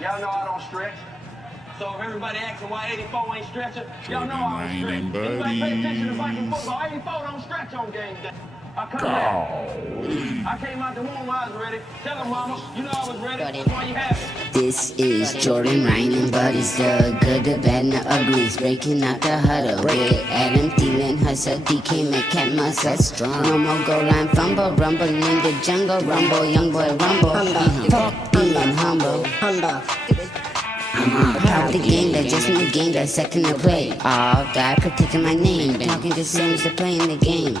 Y'all know I don't stretch. So if everybody asking why 84 ain't stretching, y'all know I don't stretch. Anybody pay attention to Viking football, 84 don't stretch on game day. I come back. I came out the womb, I was ready. Tell them, mama, you know I was ready. That's why you have it. This is Jordan Ryan, buddies, the good, the bad, and the uglies. Breaking out the huddle with Adam Thielen, Hustle, DK, Metcalf, muscle strong. No more goal line fumble, rumbling in the jungle, rumble, young boy, rumble. Fuck being humble. I'm proud of the game, that just my game, that's second to play. All God protecting my name, talking the same as to playing the game.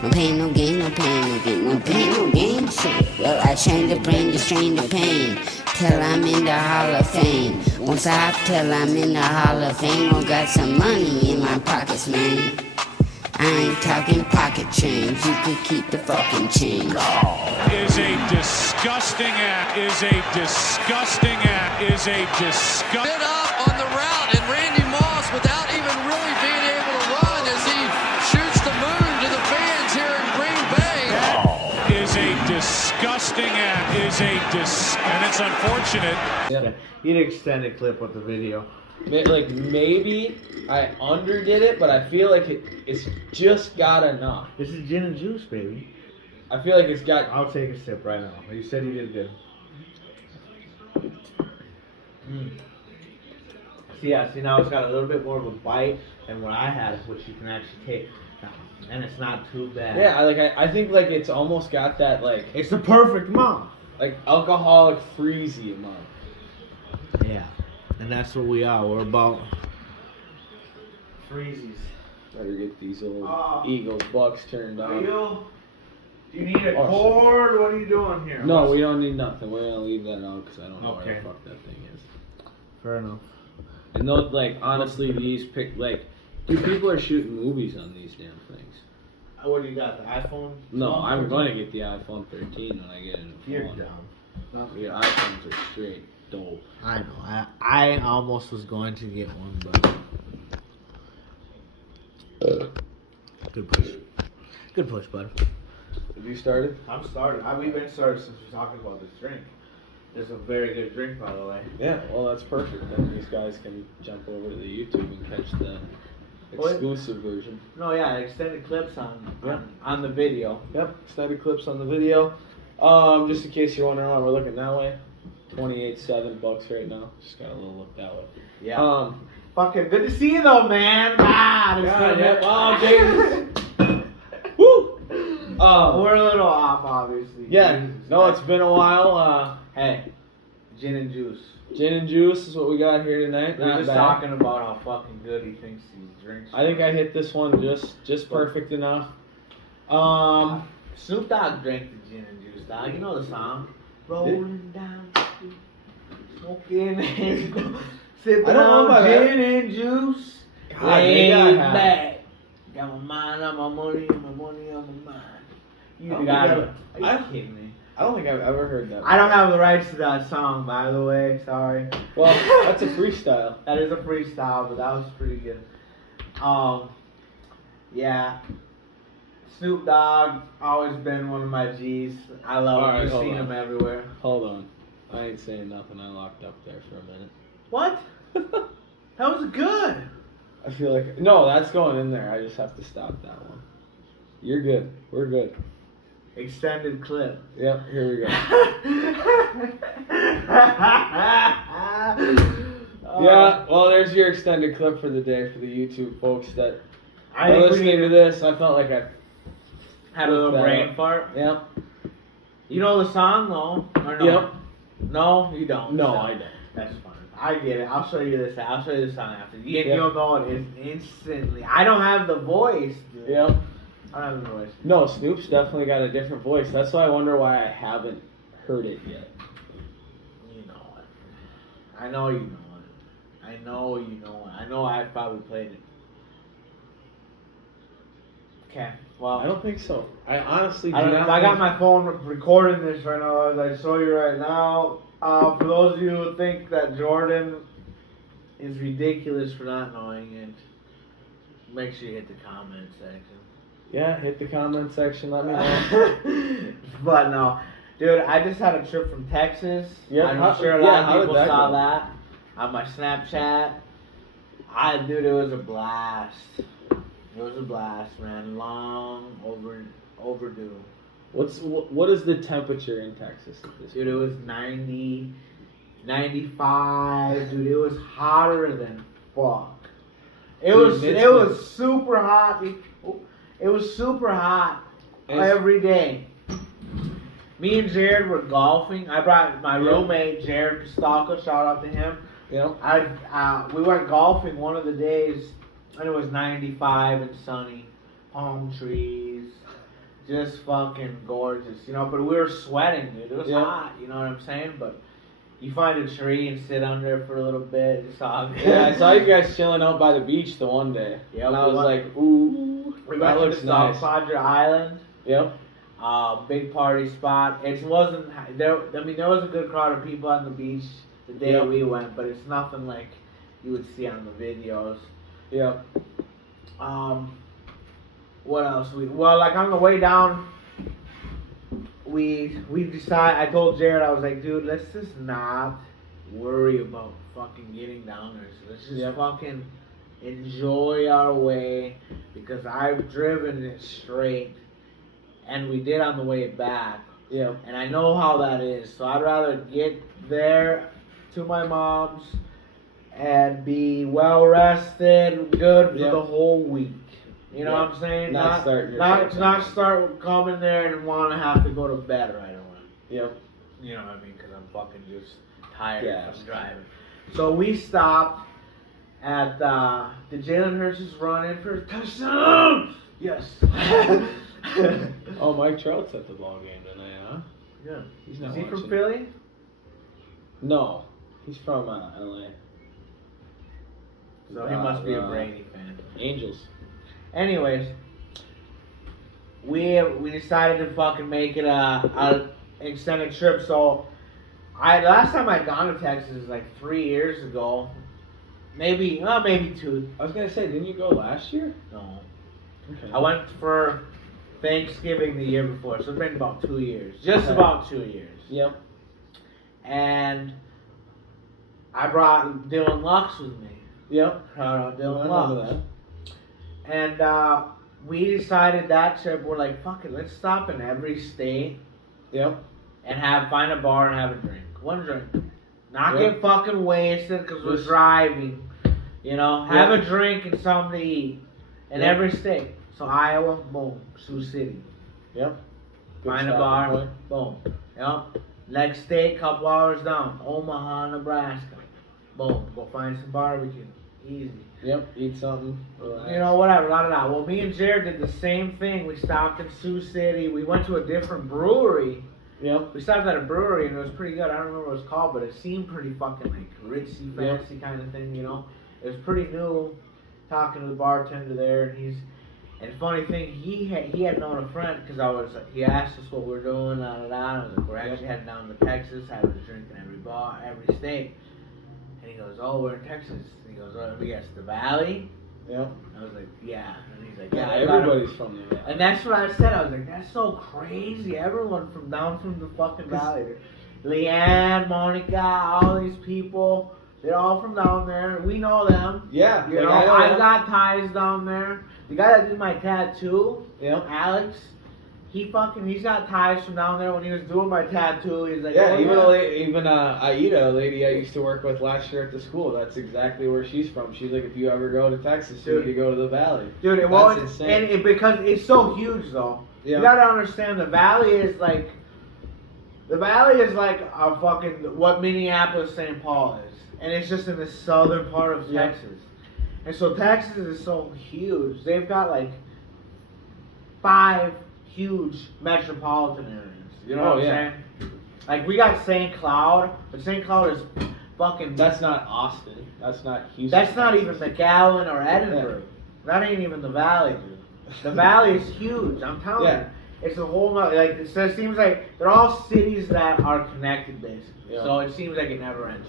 No pain, no gain, no pain, no gain, no pain, no gain. Shit, well, I train the brain to strain the pain till I'm in the Hall of Fame. Won't stop till I'm in the Hall of Fame. Oh, got some money in my pockets, man. I ain't talking pocket change. You could keep the fucking change. Is a disgusting act. Is a disgusting act. Is a disgusting. Bit up on the route, and Randy Moss, without even really being able to run, as he shoots the moon to the fans here in Green Bay. Is a disgusting act. Is a and it's unfortunate. Yeah, he'd extended clip with the video. Like, maybe I underdid it, but I feel like it's just got enough. This is gin and juice, baby. I feel like it's got... I'll take a sip right now. You said you did good. See now it's got a little bit more of a bite than what I had, which you can actually take. And it's not too bad. Yeah, I think, like, it's almost got that, like... It's the perfect amount. Like, alcoholic freezy amount. Yeah. And that's what we are. We're about freezies. Better get these old Eagles Bucks turned on. Do you need a cord? What are you doing here? No, we don't need nothing. We're gonna leave that out because I don't know where the fuck that thing is. Fair enough. And those, like, honestly, these dude, people are shooting movies on these damn things. What do you got? The iPhone? No, I'm going to get the iPhone 13 when I get in the You're phone. down. The iPhones are straight dope. I know. I almost was going to get one, but good push. Good push, bud. Have you started? I'm started. We've been started since we're talking about this drink. It's a very good drink, by the way. Yeah, well, that's perfect. Then these guys can jump over to the YouTube and catch the exclusive version. No, yeah, extended clips on the video. Yep, extended clips on the video. Just in case you're wondering why we're looking that way. $28.7 right now. Just got a little look that way. Yeah. Fucking good to see you though, man. Oh, Jesus. Woo. We're a little off, obviously. Yeah. Jesus. No, it's been a while. Hey, gin and juice. Gin and juice is what we got here tonight. We're just talking about how fucking good he thinks these drinks are. I think I hit this one just perfect enough. Snoop Dogg drank the gin and juice, dog. You know the song? Rolling down, smoking and sipping on gin and juice. Laid back. Got my mind on my money and my money on my mind. You got it. Are you kidding me? I don't think I've ever heard that. I don't have the rights to that song, by the way. Sorry. Well, that's a freestyle. That is a freestyle, but that was pretty good. Yeah. Snoop Dogg, always been one of my G's. I love him. I've seen him everywhere. Hold on. I ain't saying nothing. I locked up there for a minute. What? That was good. I feel like... No, that's going in there. I just have to stop that one. You're good. We're good. Extended clip. Yep, here we go. Yeah, well, there's your extended clip for the day for the YouTube folks that are listening to this. I felt like I had a little brain fart. Yep. You know the song, though? Or no? Yep. No, you don't. No, I don't. That's fine. I get it. I'll show you this. I'll show you the song after. You'll know it instantly. I don't have the voice, dude. Yep. I don't have the voice. No, Snoop's definitely got a different voice. That's why I wonder why I haven't heard it yet. You know it. I know you know it. I know you know it. I know I've probably played it. Okay. Well, I don't think so. I honestly do not. I got my phone recording this right now as I show you right now. For those of you who think that Jordan is ridiculous for not knowing it, make sure you hit the comment section. Yeah, hit the comment section. Let me know. But no, Dude, I just had a trip from Texas. Yeah, I'm sure a lot how of did people that saw go? that on my Snapchat. Dude, it was a blast. It was a blast, man. Long overdue. What is the temperature in Texas at this Dude, it was 90, 95. Dude, it was hotter than fuck. It was super hot. It was super hot every day. Me and Jared were golfing. I brought my roommate Jared Pistalka. Shout out to him. Yeah. We went golfing one of the days, and it was 95 and sunny, palm trees, just fucking gorgeous, you know. But we were sweating, dude. It was hot, you know what I'm saying? But you find a tree and sit under it for a little bit. It's all good. Yeah, I saw you guys chilling out by the beach the one day. Yeah, and I was like, ooh, we that went looks to South nice. Padre Island. Yep. Big party spot. It wasn't there. I mean, there was a good crowd of people on the beach the day we went, but it's nothing like you would see on the videos. Yep. What else? Like on the way down, we decided. I told Jared, I was like, dude, let's just not worry about fucking getting down there. So let's just fucking enjoy our way, because I've driven it straight, and we did on the way back. Yeah. And I know how that is, so I'd rather get there to my mom's and be well rested, good for the whole week. You know what I'm saying? Not start coming there and want to have to go to bed right away. Yep. You know what I mean? Because I'm fucking just tired from driving. So we stopped at did Jalen Hurts just run in for a touchdown? Yes. Oh, Mike Trout's at the ball game tonight, huh? Yeah. He's not Is he watching. from Philly? No, he's from LA. So he must be a Brady fan. Angels. Anyways, we decided to fucking make it a extended trip. So last time I'd gone to Texas was like 3 years ago, maybe 2. I was gonna say, didn't you go last year? No, Okay. I went for Thanksgiving the year before, so it's been about 2 years, just about 2 years. Yep. And I brought Dylan Lux with me. Yep. Shout out Dylan I remember Lux. that. And we decided that trip, we're like, fuck it, let's stop in every state. Yep. And find a bar and have a drink. One drink. Not get fucking wasted because we're driving. You know, have a drink and something to eat in every state. So Iowa, boom. Sioux City. Yep. Find a bar, boom. Yep. Next state, couple hours down. Omaha, Nebraska. Boom. Go find some barbecue. Easy. Yep. Eat something. Relax. You know, whatever. Well, me and Jared did the same thing. We stopped in Sioux City. We went to a different brewery. Yep. We stopped at a brewery and it was pretty good. I don't remember what it was called, but it seemed pretty fucking like ritzy, fancy kind of thing, you know. It was pretty new. Talking to the bartender there, and funny thing, he had known a friend because he asked us what we're doing, I was like, we're actually heading down to Texas, having a drink in every bar, every state. And he goes, oh, we're in Texas. And he goes, oh, let me guess, the Valley? Yep. I was like, yeah. And he's like, Yeah, everybody's from the Valley. And that's what I said. I was like, that's so crazy. Everyone from the fucking Valley. Leanne, Monica, all these people, they're all from down there. We know them. Yeah. You know, I got ties down there. The guy that did my tattoo, Alex, he's got ties from down there. When he was doing my tattoo, he's like, even Aida, a lady I used to work with last year at the school, that's exactly where she's from. She's like, if you ever go to Texas, you need to go to the Valley. Dude, that's insane. And because it's so huge, though. Yeah. You gotta understand, the Valley is like a fucking what Minneapolis, St. Paul is, and it's just in the southern part of Texas. And so Texas is so huge. They've got like 5 huge metropolitan areas. You know what I'm saying? Like we got St. Cloud, but St. Cloud is fucking. That's not Austin. That's not Houston. That's not even McAllen or Edinburgh. That ain't even the Valley, dude. The Valley is huge. I'm telling you. It's a whole nother, so it seems like they're all cities that are connected, basically. Yeah. So it seems like it never ends.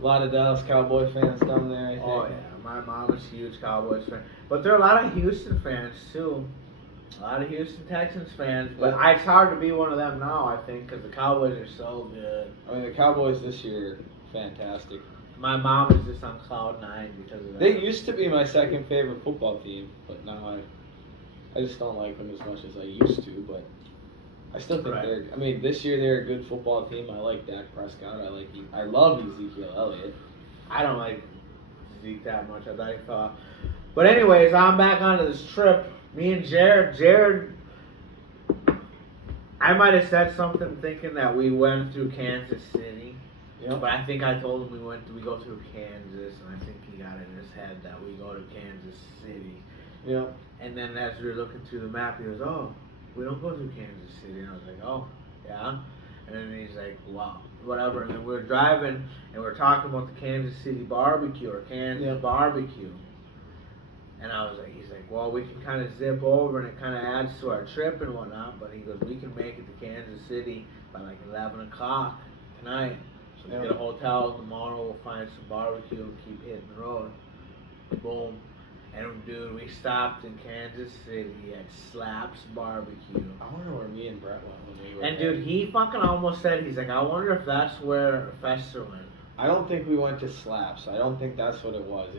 A lot of Dallas Cowboy fans down there, I think. Oh, yeah. My mom is a huge Cowboys fan. But there are a lot of Houston fans, too. A lot of Houston Texans fans, but it's hard to be one of them now, I think, because the Cowboys are so good. I mean, the Cowboys this year, fantastic. My mom is just on cloud 9 because of that. They used to be my second favorite football team, but now I just don't like them as much as I used to. But I still think they're. I mean, this year they're a good football team. I like Dak Prescott. I love Ezekiel Elliott. I don't like Zeke that much. I thought. But anyways, I'm back onto this trip. Me and Jared, I might have said something thinking that we went through Kansas City. Yep. But I think I told him we go through Kansas, and I think he got in his head that we go to Kansas City. Yeah. And then as we were looking through the map, he goes, "Oh, we don't go through Kansas City." And I was like, "Oh, yeah." And then he's like, "Wow, whatever." And then we were driving, and we are talking about the Kansas City barbecue or Kansas barbecue. And I was like, he's like, "Well, we can kind of zip over, and it kind of adds to our trip and whatnot." But he goes, "We can make it to Kansas City by like 11 o'clock tonight. So we get a hotel tomorrow. We'll find some barbecue and keep hitting the road." Boom. And dude, we stopped in Kansas City at Slaps Barbecue. I wonder where me and Brett went when we were And there. dude, he fucking almost said, he's like, "I wonder if that's where Fester went." I don't think we went to Slaps. I don't think that's what it was.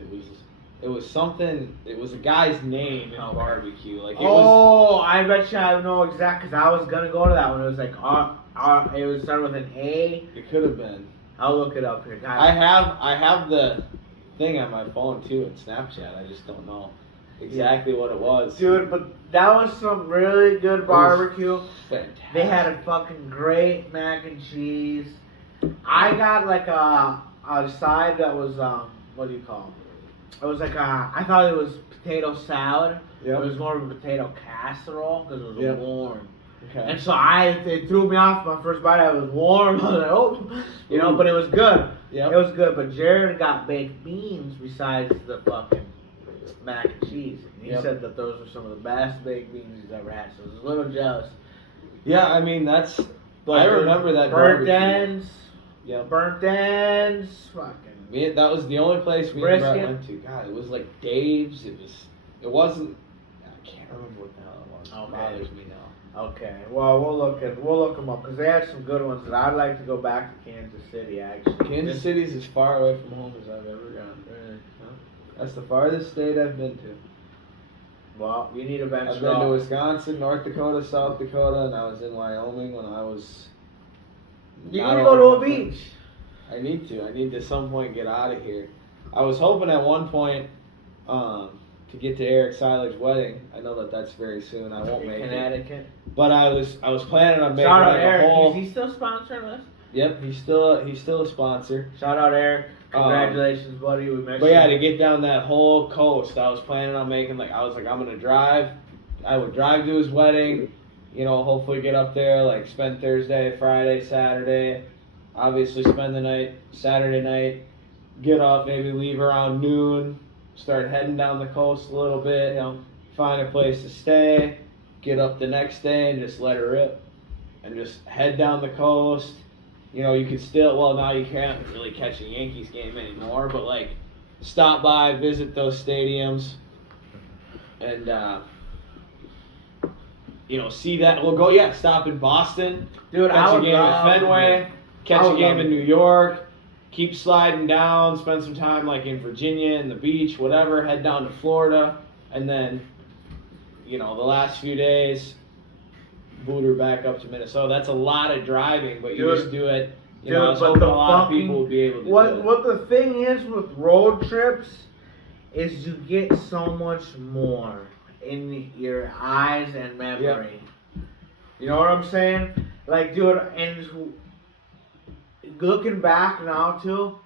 It was something. It was a guy's name in barbecue. Like it was. I bet you I know exactly, because I was gonna go to that one. It was like it was started with an A. It could have been. I'll look it up here. God. I have the thing on my phone too in Snapchat. I just don't know exactly what it was. Dude, but that was some really good barbecue. Fantastic. They had a fucking great mac and cheese. I got like a side that was what do you call it? It was like I thought it was potato salad. Yep. It was more of a potato casserole because it was warm. Okay. And so it threw me off my first bite. I was warm. I was like, oh, but it was good. Yep. It was good. But Jared got baked beans besides the fucking mac and cheese. And he said that those were some of the best baked beans he's ever had. So I was a little jealous. Yeah, I mean that's. But I remember that burnt barbecue. ends. Yeah. Burnt ends. Fucking. That was the only place we and Brisket. Brett went to. God, it was like Dave's. It wasn't. I can't remember what the hell it was. Okay. It bothers me now. Okay, well we'll look them up because they had some good ones that I'd like to go back to Kansas City actually. Kansas City's as far away from home as I've ever gone. Really? Huh? That's the farthest state I've been to. Well, you need to venture I've been to Wisconsin, North Dakota, South Dakota, and I was in Wyoming when I was. You need to go to a beach. I need to. I need to at some point get out of here. I was hoping at one point to get to Eric Silage wedding. I know that that's very soon. I won't make Connecticut. it. But I was planning on making Shout out like Eric. a whole. Is he still sponsoring us? Yep, he's still a sponsor. Shout out Eric. Congratulations, buddy. We met. But yeah, to get down that whole coast, I was planning on making I'm gonna drive. I would drive to his wedding. You know, hopefully get up there, like spend Thursday, Friday, Saturday. Obviously spend the night, Saturday night. Get up, maybe leave around noon. Start heading down the coast a little bit. You know, find a place to stay. Get up the next day and just let it rip. And just head down the coast. You know, you could still, well, now you can't really catch a Yankees game anymore, but like, stop by, visit those stadiums, and, you know, see that. We'll go, stop in Boston, Dude, catch a game at Fenway, catch a game in New York, keep sliding down, spend some time like in Virginia and the beach, whatever, head down to Florida, and then, you know, the last few days, booter back up to Minnesota. That's a lot of driving, but you just do it. You know, I was hoping a lot of people would be able to do it. What the thing is with road trips is you get so much more in your eyes and memory. Yep. You know what I'm saying? Like, dude, and looking back now too,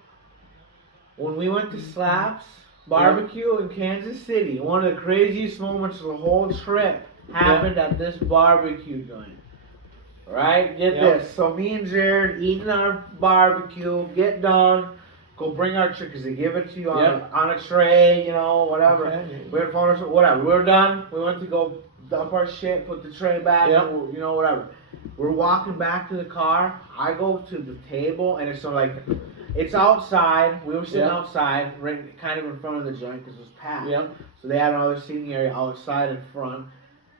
when we went to Slaps Barbecue in Kansas City, one of the craziest moments of the whole trip happened at this barbecue joint. Right? Get this. So me and Jared eating our barbecue, get done, go bring our tray, because they give it to you on a tray, you know, whatever. Okay. We had phone or whatever. We were done. We went to go dump our shit, put the tray back, and, you know, whatever. We're walking back to the car. I go to the table, and it's like, it's outside. We were sitting outside, right, kind of in front of the joint, because it was packed. So they had another seating area outside in front.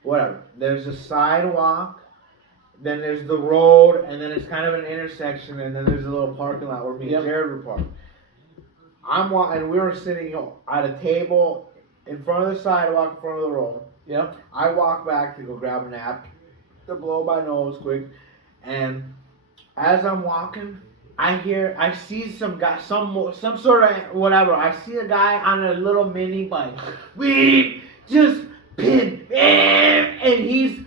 whatever. There's a sidewalk, then there's the road, and then it's kind of an intersection, and then there's a little parking lot where me and Jared were parked. And we were sitting at a table in front of the sidewalk, in front of the road. Yep. I walk back to go grab a nap, to blow my nose quick, and as I'm walking, I see some guy, some sort of whatever. I see a guy on a little mini bike. We just pin, and he's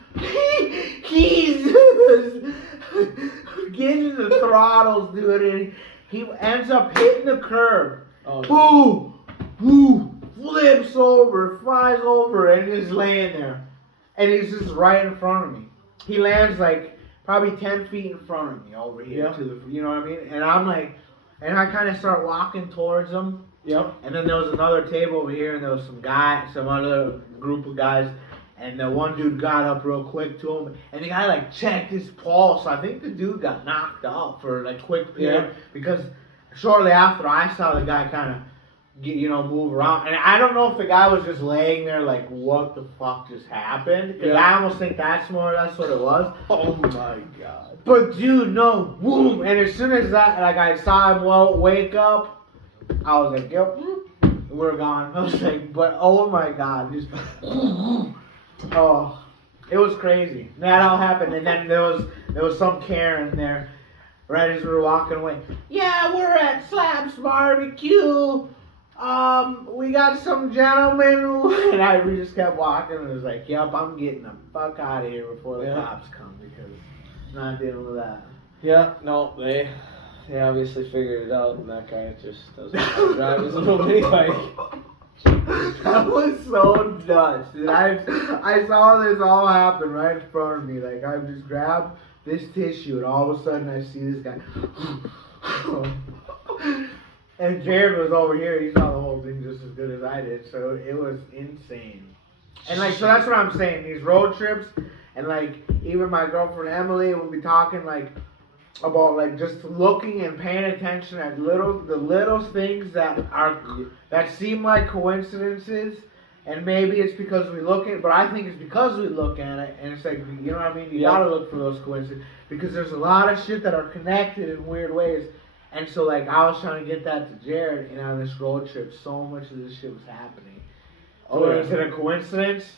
getting the throttles, dude, and he ends up hitting the curb. Oh, Boom, boom, flips over, flies over, and is laying there, and he's just right in front of me. He lands like probably 10 feet in front of me over here to the, you know what I mean? And I'm like, and I kind of start walking towards him. Yep. And then there was another table over here, and there was some other group of guys, and the one dude got up real quick to him, and the guy like checked his pulse. I think the dude got knocked out for like quick period because shortly after I saw the guy kind of move around, and I don't know if the guy was just laying there like, what the fuck just happened? Because I almost think that's what it was. Oh my god! But dude, no, boom! And as soon as that, like I saw him wake up, I was like, yep, we're gone. I was like, but oh my god, just oh, it was crazy. That all happened, and then there was some Karen there, right as we were walking away. Yeah, we're at Slab's Barbecue. We got some gentlemen who, and we just kept walking, and it was like, yep, I'm getting the fuck out of here before the cops come, because I'm not dealing with that. Yeah, no, they obviously figured it out, and that guy just doesn't know how to drive his little mini bike. That was so nuts, dude. I saw this all happen right in front of me. Like, I just grabbed this tissue, and all of a sudden I see this guy. And Jared was over here. He saw the whole thing just as good as I did. So it was insane. And like, so that's what I'm saying. These road trips, and like, even my girlfriend Emily will be talking like about like just looking and paying attention at the little things that seem like coincidences. And maybe it's because we look at it, but I think it's because we look at it, and it's like, you know what I mean? You gotta look for those coincidences, because there's a lot of shit that are connected in weird ways. And so, like, I was trying to get that to Jared, and on this road trip, so much of this shit was happening. So is it a coincidence?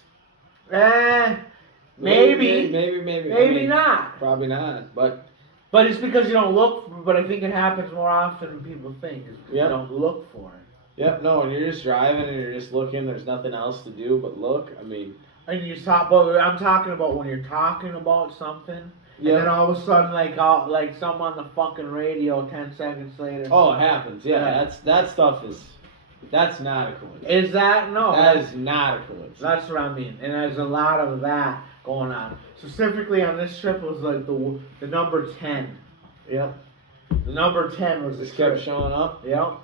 Maybe. Maybe not. Probably not, but it's because you don't look. But I think it happens more often than people think. Is you don't look for it. Yep. No, when you're just driving and you're just looking, there's nothing else to do but look. I mean, and you talk. But I'm talking about when you're talking about something. Yeah. And then all of a sudden, like something on the fucking radio 10 seconds later. Oh, it happens. Yeah, that stuff that's not a coincidence. Is that? No. That is not a coincidence. That's what I mean. And there's a lot of that going on. Specifically on this trip was like the number 10. Yep. The number 10 was just kept showing up. Yep.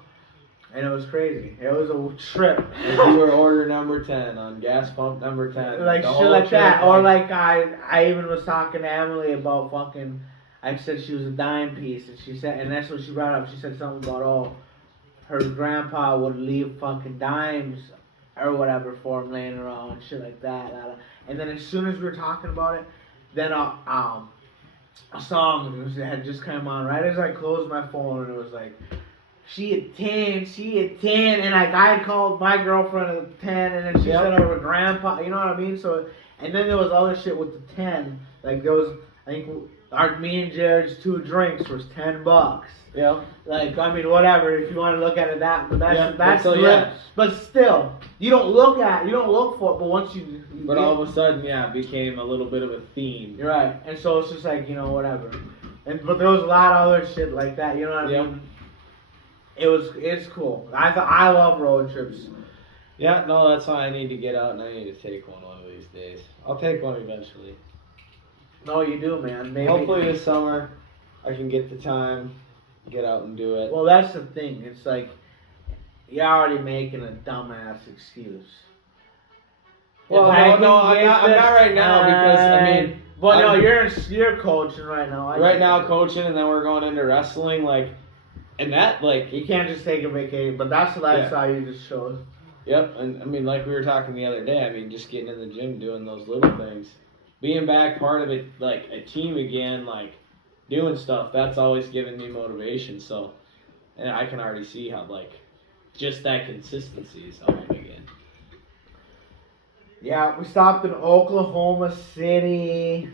And it was crazy. It was a trip. If you were order number 10 on gas pump number 10. Like shit like that. Or like I even was talking to Emily about fucking, I said she was a dime piece, and she said, and that's what she brought up. She said something about, her grandpa would leave fucking dimes or whatever for him laying around and shit like that. And then as soon as we were talking about it, then a song had just come on right as I closed my phone, and it was like, she at 10, and like I called my girlfriend at 10, and then she said her grandpa, you know what I mean? So, and then there was other shit with the 10, like there was, I think me and Jared's 2 drinks was $10. Yeah. Like, I mean, whatever, if you want to look at it that, but that's so, but still, you don't look for it, but once you but all of a sudden, it became a little bit of a theme. You're right, and so it's just like, whatever, but there was a lot of other shit like that, you know what I mean? It's cool. I love road trips. Yeah, no, that's why I need to get out, and I need to take one of these days. I'll take one eventually. No, you do, man. Maybe. Hopefully this summer I can get the time, get out and do it. Well, that's the thing. It's like, you're already making a dumbass excuse. Well, I'm not right now because, I mean... But no, you're coaching right now. Right now coaching, and then we're going into wrestling, like... And that, like... You can't just take a vacation, but that's what I saw you just showed. Yep, and I mean, like we were talking the other day, I mean, just getting in the gym, doing those little things, being back part of it, like a team again, like doing stuff, that's always given me motivation. So, and I can already see how, like, just that consistency is helping again. Yeah, we stopped in Oklahoma City.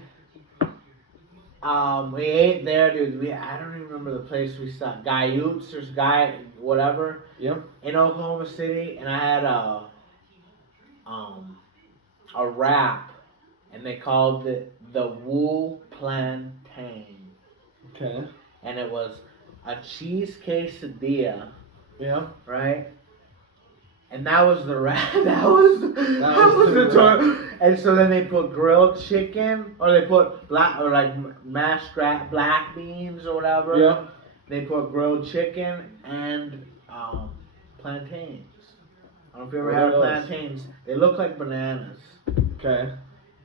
We ate there, dude. I don't even remember the place we stopped. Guyutes or whatever. Yep. In Oklahoma City, and I had a wrap, and they called it the Woo Plantain. Okay. And it was a cheese quesadilla. Yeah. Right? And that was the wrap. That was the wrap. And so then they put grilled chicken, or they put mashed black beans or whatever. Yeah. They put grilled chicken and plantains. I don't know if you ever had plantains. They look like bananas. Okay.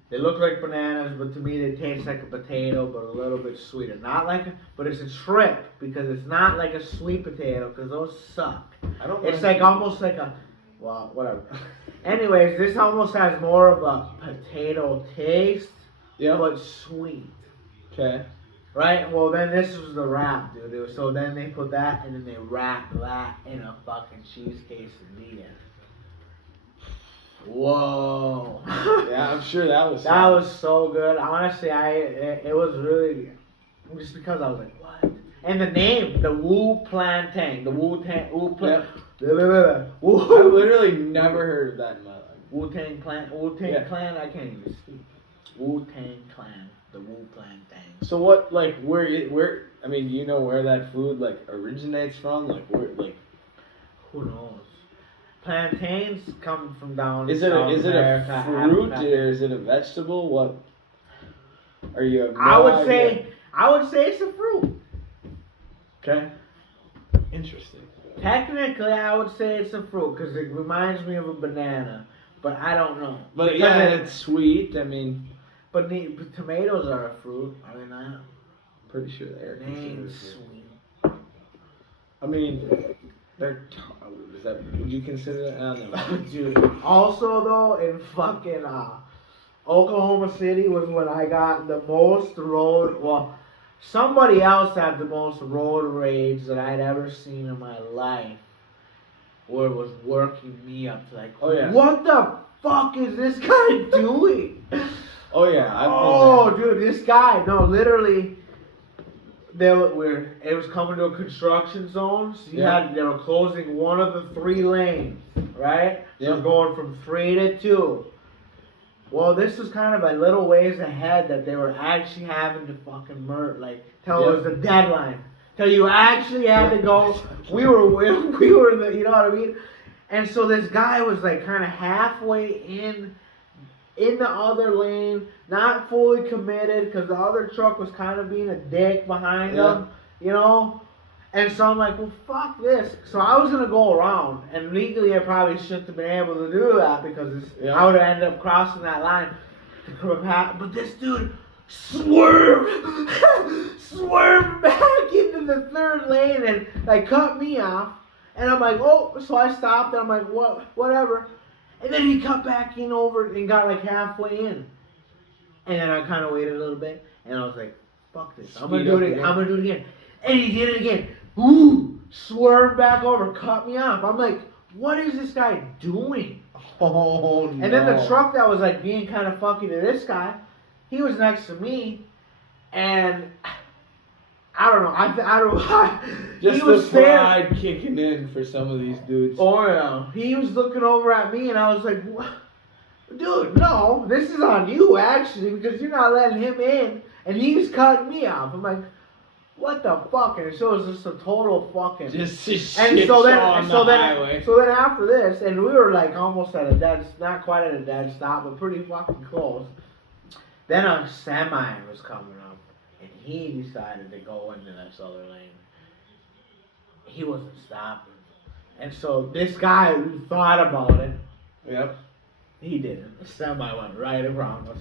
They look like bananas, but to me they taste like a potato, but a little bit sweeter. But it's a trip because it's not like a sweet potato, because those suck. It's like almost like a, well, whatever. Anyways, this almost has more of a potato taste, but sweet. Okay. Right? Well, then this was the wrap, dude. So then they put that, and then they wrap that in a fucking cheese quesadilla. Whoa. Yeah, I'm sure that was that was so good. Honestly, it was really, just because I was like, what? And the name, the Woo Plantain, the Wu-Tang, Yep. Woo. I've literally never heard of that in my life. Wu-Tang Clan, Clan, I can't even speak. Wu-Tang Clan, the Woo Plantain. So what, like, where, I mean, do you know where that food, like, originates from? Like, where, like, who knows? Plantains come from down is it South America, a fruit Africa. or is it a vegetable? What are you? I would say it's a fruit. Okay. Interesting. Technically, I would say it's a fruit because it reminds me of a banana, but I don't know. But because yeah, it's sweet. I mean, but tomatoes are a fruit. Are they not? Pretty sure they're considered sweet. I mean, they're. Would you consider that? I don't know. Dude. Also, though, in fucking Oklahoma City was when I got the most road. Well, somebody else had the most road rage that I'd ever seen in my life. Where it was working me up to like, what the fuck is this guy doing? Oh yeah. Dude, this guy. No, literally. It was coming to a construction zone, so they were closing one of the 3 lanes, right? So going from 3 to 2. Well, this was kind of a little ways ahead that they were actually having to fucking tell us the deadline. Till you actually had to go. We were the, you know what I mean? And so this guy was like kind of halfway in the other lane, not fully committed because the other truck was kind of being a dick behind him, you know? And so I'm like, well, fuck this. So I was going to go around, and legally I probably shouldn't have been able to do that because I would have ended up crossing that line to come back. But this dude swerved back into the 3rd lane and like cut me off. And I'm like, oh, so I stopped and I'm like, whatever. And then he cut back in over and got like halfway in. And then I kind of waited a little bit. And I was like, fuck this. I'm going to do it again. I'm going to do it again. And he did it again. Ooh, swerved back over, cut me off. I'm like, what is this guy doing? Oh, no. And then the truck that was like being kind of funky to this guy, he was next to me. And I don't know. I don't know. Just he was the pride kicking in for some of these dudes. Oh, yeah. He was looking over at me, and I was like, what? Dude, no. This is on you, actually, because you're not letting him in, and he's cutting me off. I'm like, what the fuck? And so it was just a total fucking... Just and shit so then, on the highway. So then after this, and we were like almost at a dead... Not quite at a dead stop, but pretty fucking close. Then a semi was coming up. And he decided to go into this other lane. He wasn't stopping. And so this guy who thought about it. Yep. He didn't. The semi went right around us.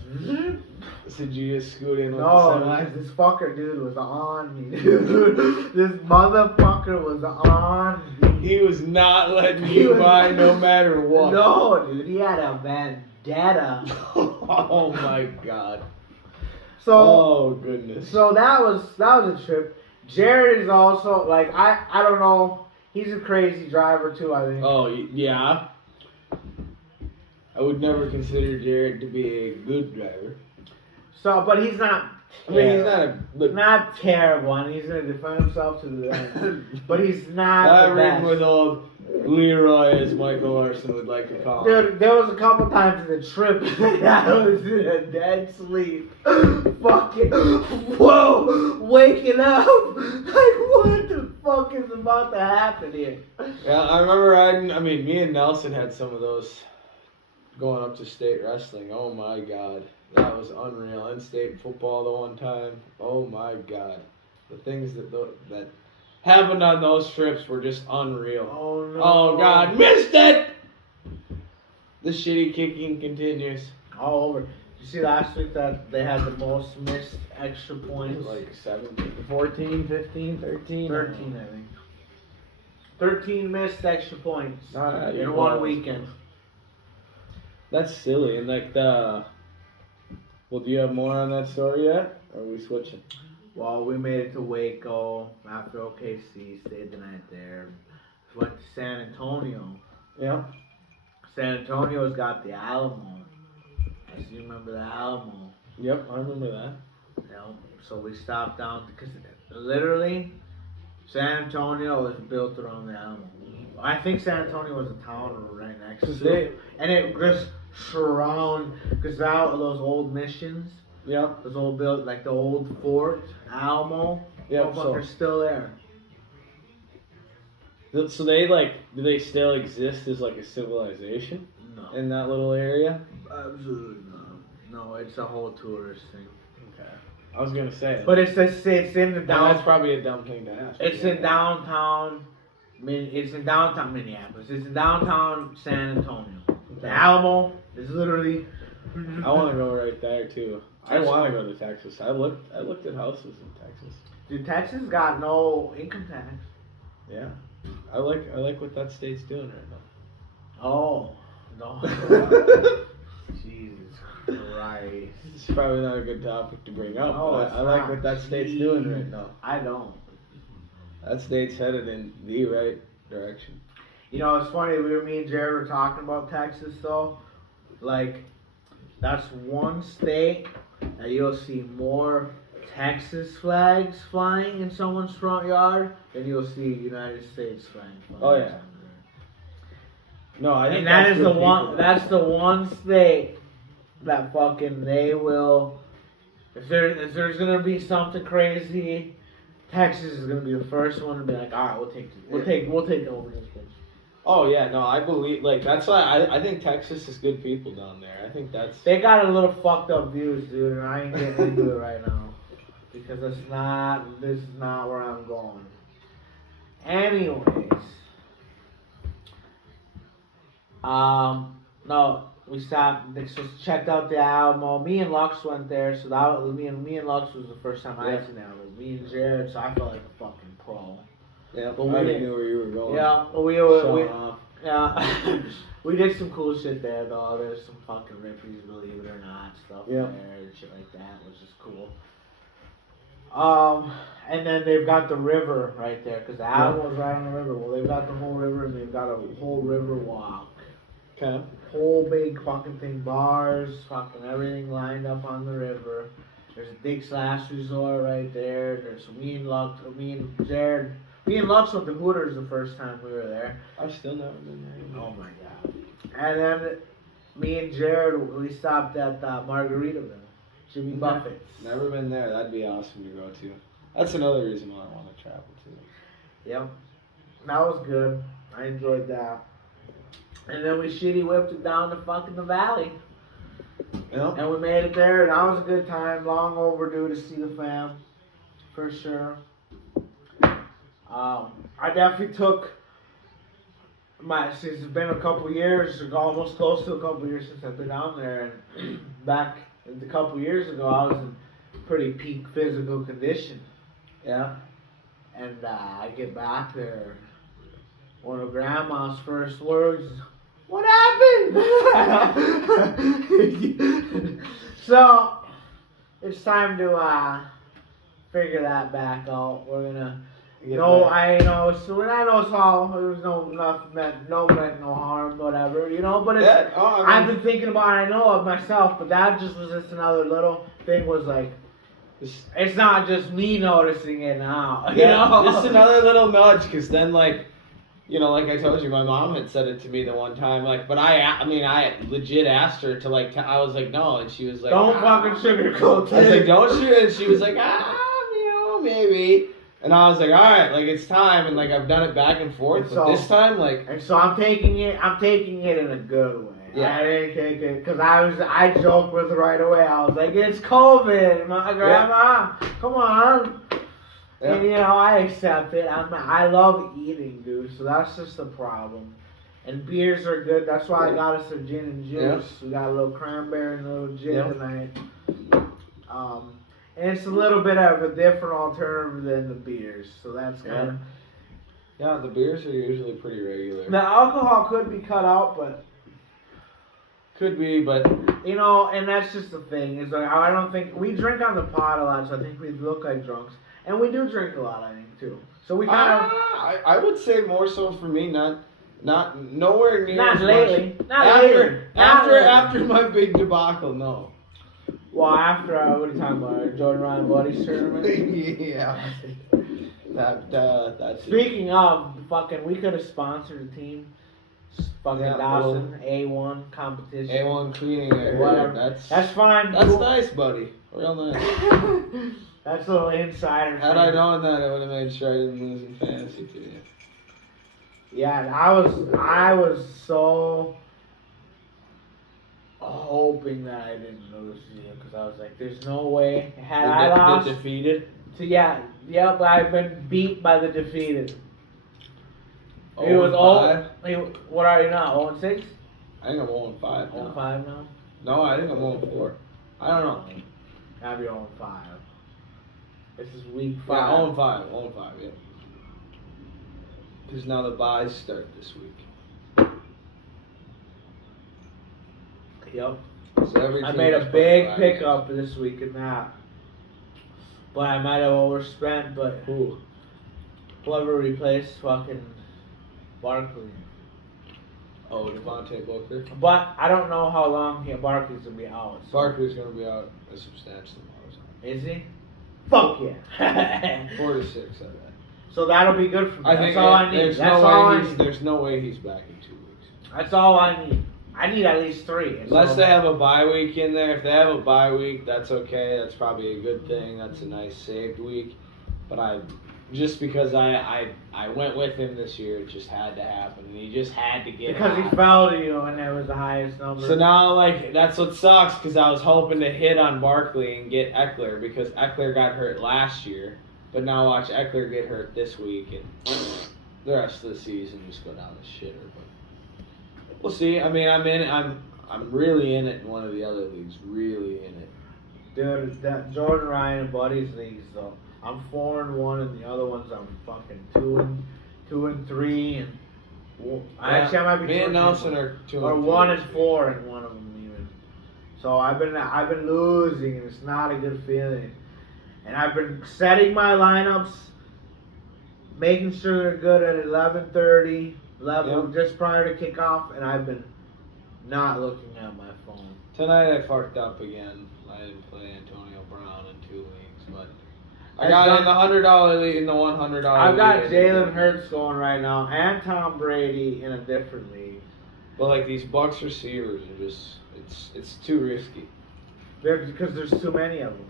So did you just scoot in with the semi? No, this fucker dude was on me, dude. This motherfucker was on me. He was not letting you by no matter what. No, dude, he had a vendetta. Oh my god. So, oh goodness. So that was a trip. Jared is also like I don't know. He's a crazy driver too. I think. Oh yeah. I would never consider Jared to be a good driver. So, but he's not. I mean, he's not not terrible, and he's gonna defend himself to the end. But he's not the best. with old Leroy, as Michael Larson would like to call him. Dude, there was a couple times in the trip I was in a dead sleep. Fucking, whoa, waking up. Like, what the fuck is about to happen here? Yeah, I remember riding, me and Nelson had some of those going up to state wrestling. Oh my god. That was unreal. In-state football the one time. Oh my god. The things that happened on those trips were just unreal. Oh no. Oh god, missed it! The shitty kicking continues. All over. Did you see last week that they had the most missed extra points? Like 17, 14, 15, 13? 13, I think. 13 missed extra points Not in one weekend. That's silly. And like well, do you have more on that story yet? Or are we switching? Well, we made it to Waco after OKC, stayed the night there. Went to San Antonio. Yeah. San Antonio's got the Alamo. As you remember the Alamo. Yep, I remember that. You know, so we stopped down because literally San Antonio is built around the Alamo. I think San Antonio was a town right next to it. And it just surround, because out of those old missions, yep, those old built, like the old fort, Alamo, yep, they're still there. So they do they still exist as like a civilization? No. In that little area? Absolutely not. No, it's a whole tourist thing. Okay. I was gonna say. But it's in the down. That's probably a dumb thing to ask. It's in downtown. It's in downtown Minneapolis. It's in downtown San Antonio. The Alamo is literally. I want to go right there too. I want to go to Texas. I looked at houses in Texas. Dude, Texas got no income tax. Yeah. I like what that state's doing right now. Oh no. Jesus Christ. It's probably not a good topic to bring up. No, but I like what that state's doing right now. I don't. That state's headed in the right direction. You know, it's funny, me and Jared were talking about Texas though. Like, that's one state that you'll see more Texas flags flying in someone's front yard than you'll see United States flags flying. Oh yeah. No, I think that is the one. That's the one state that fucking they will. If there's gonna be something crazy, Texas is gonna be the first one to be like, all right, we'll take over this place. Oh yeah, no, I believe that's why I think Texas is good people down there. I think that's they got a little fucked up views, dude, and I ain't getting into it right now because this is not where I'm going. Anyways, no, we stopped. So checked out the Alamo. Me and Lux went there, so that was, me and Lux was the first time I seen that. Like me and Jared, so I felt like a fucking pro. Yeah, but I knew where you were going. Yeah, we did some cool shit there though. There's some fucking rippies, believe it or not, stuff there and shit like that, which is cool. And then they've got the river right there, because the Alamo's right on the river. Well, they've got the whole river, and they've got a whole river walk. Okay. Whole big fucking thing, bars, fucking everything lined up on the river. There's a Dick's Last Resort right there. There's me and Jared. Me and Lux went to Hooters the first time we were there. I've still never been there. Oh my god. And then me and Jared, we stopped at Margaritaville. Jimmy Buffett's. Never been there. That'd be awesome to go to. That's another reason why I want to travel to. Yep. That was good. I enjoyed that. And then we shitty whipped it down to fucking the valley. Yep. And we made it there, and that was a good time. Long overdue to see the fam. For sure. I definitely took since it's been a couple years, almost close to a couple years since I've been down there, and back a couple years ago, I was in pretty peak physical condition. Yeah. And I get back there, one of Grandma's first words, "What happened?" So it's time to figure that back out. We're gonna. So when I know Saul, there was no harm, whatever, But it's, I've been thinking about it. I know of myself, but that just was just another little thing. Was like, it's not just me noticing it now, This is another little nudge, because then like I told you, my mom had said it to me the one time, like, but I legit asked her to like, I was like, no, and she was like, don't fucking sugarcoat it. I was like, don't shoot, and she was like, maybe. And I was like, all right, like it's time, and like I've done it back and forth, but this time, like, and so I'm taking it in a good way. Yeah. I didn't take it because I joked with her right away. I was like, it's COVID, my grandma, come on. Yeah. And I accept it. I love eating, dude. So that's just the problem. And beers are good. That's why I got us a gin and juice. Yeah. We got a little cranberry and a little gin tonight. And it's a little bit of a different alternative than the beers. So that's kind of... Yeah, the beers are usually pretty regular. The alcohol could be cut out, but... Could be, but... and that's just the thing. Is like, I don't think... We drink on the pod a lot, so I think we look like drunks. And we do drink a lot, I think, too. So we kind of... I would say more so for me, not nowhere near not as lately. much. Not lately. After my big debacle, no. Well, after, what are you talking about? Jordan Ryan Buddy's tournament? Yeah. That's Speaking of, fucking, we could have sponsored a team. Fucking Dawson, A1 competition. A1 cleaning. Whatever. That's fine. That's nice, buddy. Real nice. That's a little insider. Had I known that, I would have made sure I didn't lose in fantasy to you. Yeah, I was so hoping that I didn't lose to you because I was like, "There's no way." Had I lost, the defeated. So yep. I've been beat by the defeated. It was 0. What are you now? 0-6? I think I'm 0-5. 0-5 now. No, I think I'm 0-4. I don't know. Now you're 0-5. This is week 5. Yeah, 0-5, yeah. Because now the buys start this week. Yep. So every I made a big pickup this week in that. But I might have overspent, but whoever replaced fucking Barkley. Oh, Devontae Booker. But I don't know how long Barkley's going to be out. So. Barkley's going to be out a substantial amount of time. Is he? Fuck yeah. 4 to 6, I bet. So that'll be good for me. That's all I need. There's no way he's back in 2 weeks. That's all I need. I need at least 3. Unless they have a bye week in there. If they have a bye week, that's okay. That's probably a good thing. That's a nice saved week. But just because I went with him this year, it just had to happen. And he just had to get because he fell to you and that was the highest number. So now, like, that's what sucks because I was hoping to hit on Barkley and get Eckler because Eckler got hurt last year. But now watch Eckler get hurt this week and the rest of the season just go down the shitter. But we'll see. I mean, I'm really in it in one of the other leagues. Really in it. Dude, that Jordan Ryan and Buddy's leagues though. I'm 4-1 and the other ones I'm fucking 2-3 and actually I might be. Me and Nelson are 2 or 1-4 in one of them even. So I've been losing and it's not a good feeling. And I've been setting my lineups, making sure they're good at 11:30, just prior to kickoff, and I've been not looking at my phone. Tonight I fucked up again. I didn't play Antonio Brown in 2 leagues, but I got in the $100 league in the $100. I've got Jalen Hurts going right now and Tom Brady in a different league. But like these Bucs receivers are just it's too risky. Because there's too many of them.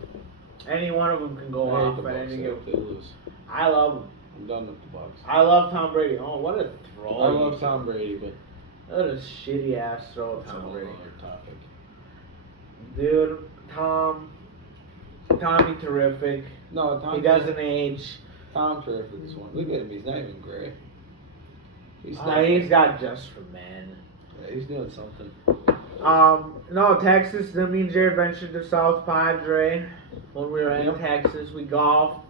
Any one of them can go off at any given. I love them. I'm done with the Bucs. I love Tom Brady. Oh, what a throw! I love Tom Brady, but what a shitty ass throw, Tom Brady. Topic. Dude, Tommy terrific. No, Tom. He doesn't age. Tom terrific is one. Look at him. He's not even gray. He's got just for men. Yeah, he's doing something. No, Texas. Me and Jared ventured to South Padre when we were in Texas. We golfed.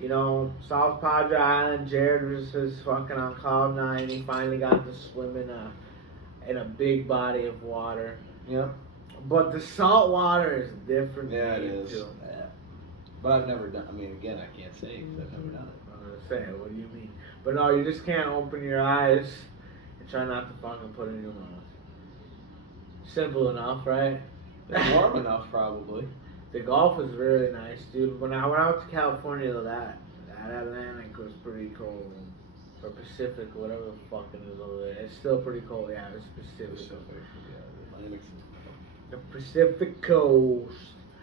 You know, South Padre Island, Jared was just fucking on cloud 9. He finally got to swim in a big body of water. Yeah. But the salt water is different. Yeah, it than is. too. Yeah. But I've never done. I mean, again, I can't say because I've never done it. I'm gonna say, what do you mean? But no, you just can't open your eyes and try not to fucking put it in your mouth. Simple enough, right? It's warm enough, probably. The golf is really nice, dude. When I went to California, though, that Atlantic was pretty cold. Or Pacific, whatever the fuck it is over there. It's still pretty cold. Yeah, it's Pacific. Yeah, the Atlantic's. The Pacific Coast.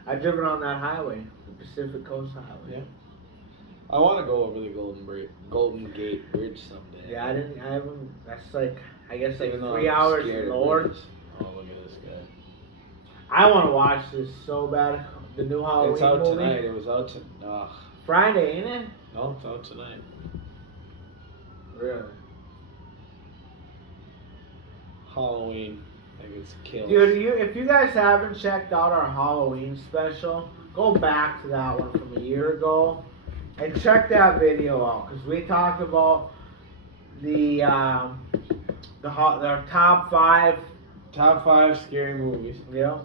I've driven on that highway, the Pacific Coast Highway. Yeah. I want to go over the Golden Gate Bridge someday. Yeah, I haven't. That's like, I guess, like Even though 3 I'm hours scared of north. bridges. Oh, look at this guy. I want to watch this so bad. The new Halloween It's out movie. tonight. It was out tonight. Friday, ain't it? No, it's out tonight. Really? Halloween. I think it's kills. Dude, if you guys haven't checked out our Halloween special, go back to that one from a year ago and check that video out, because we talked about the top 5. Top 5 scary movies. Yeah.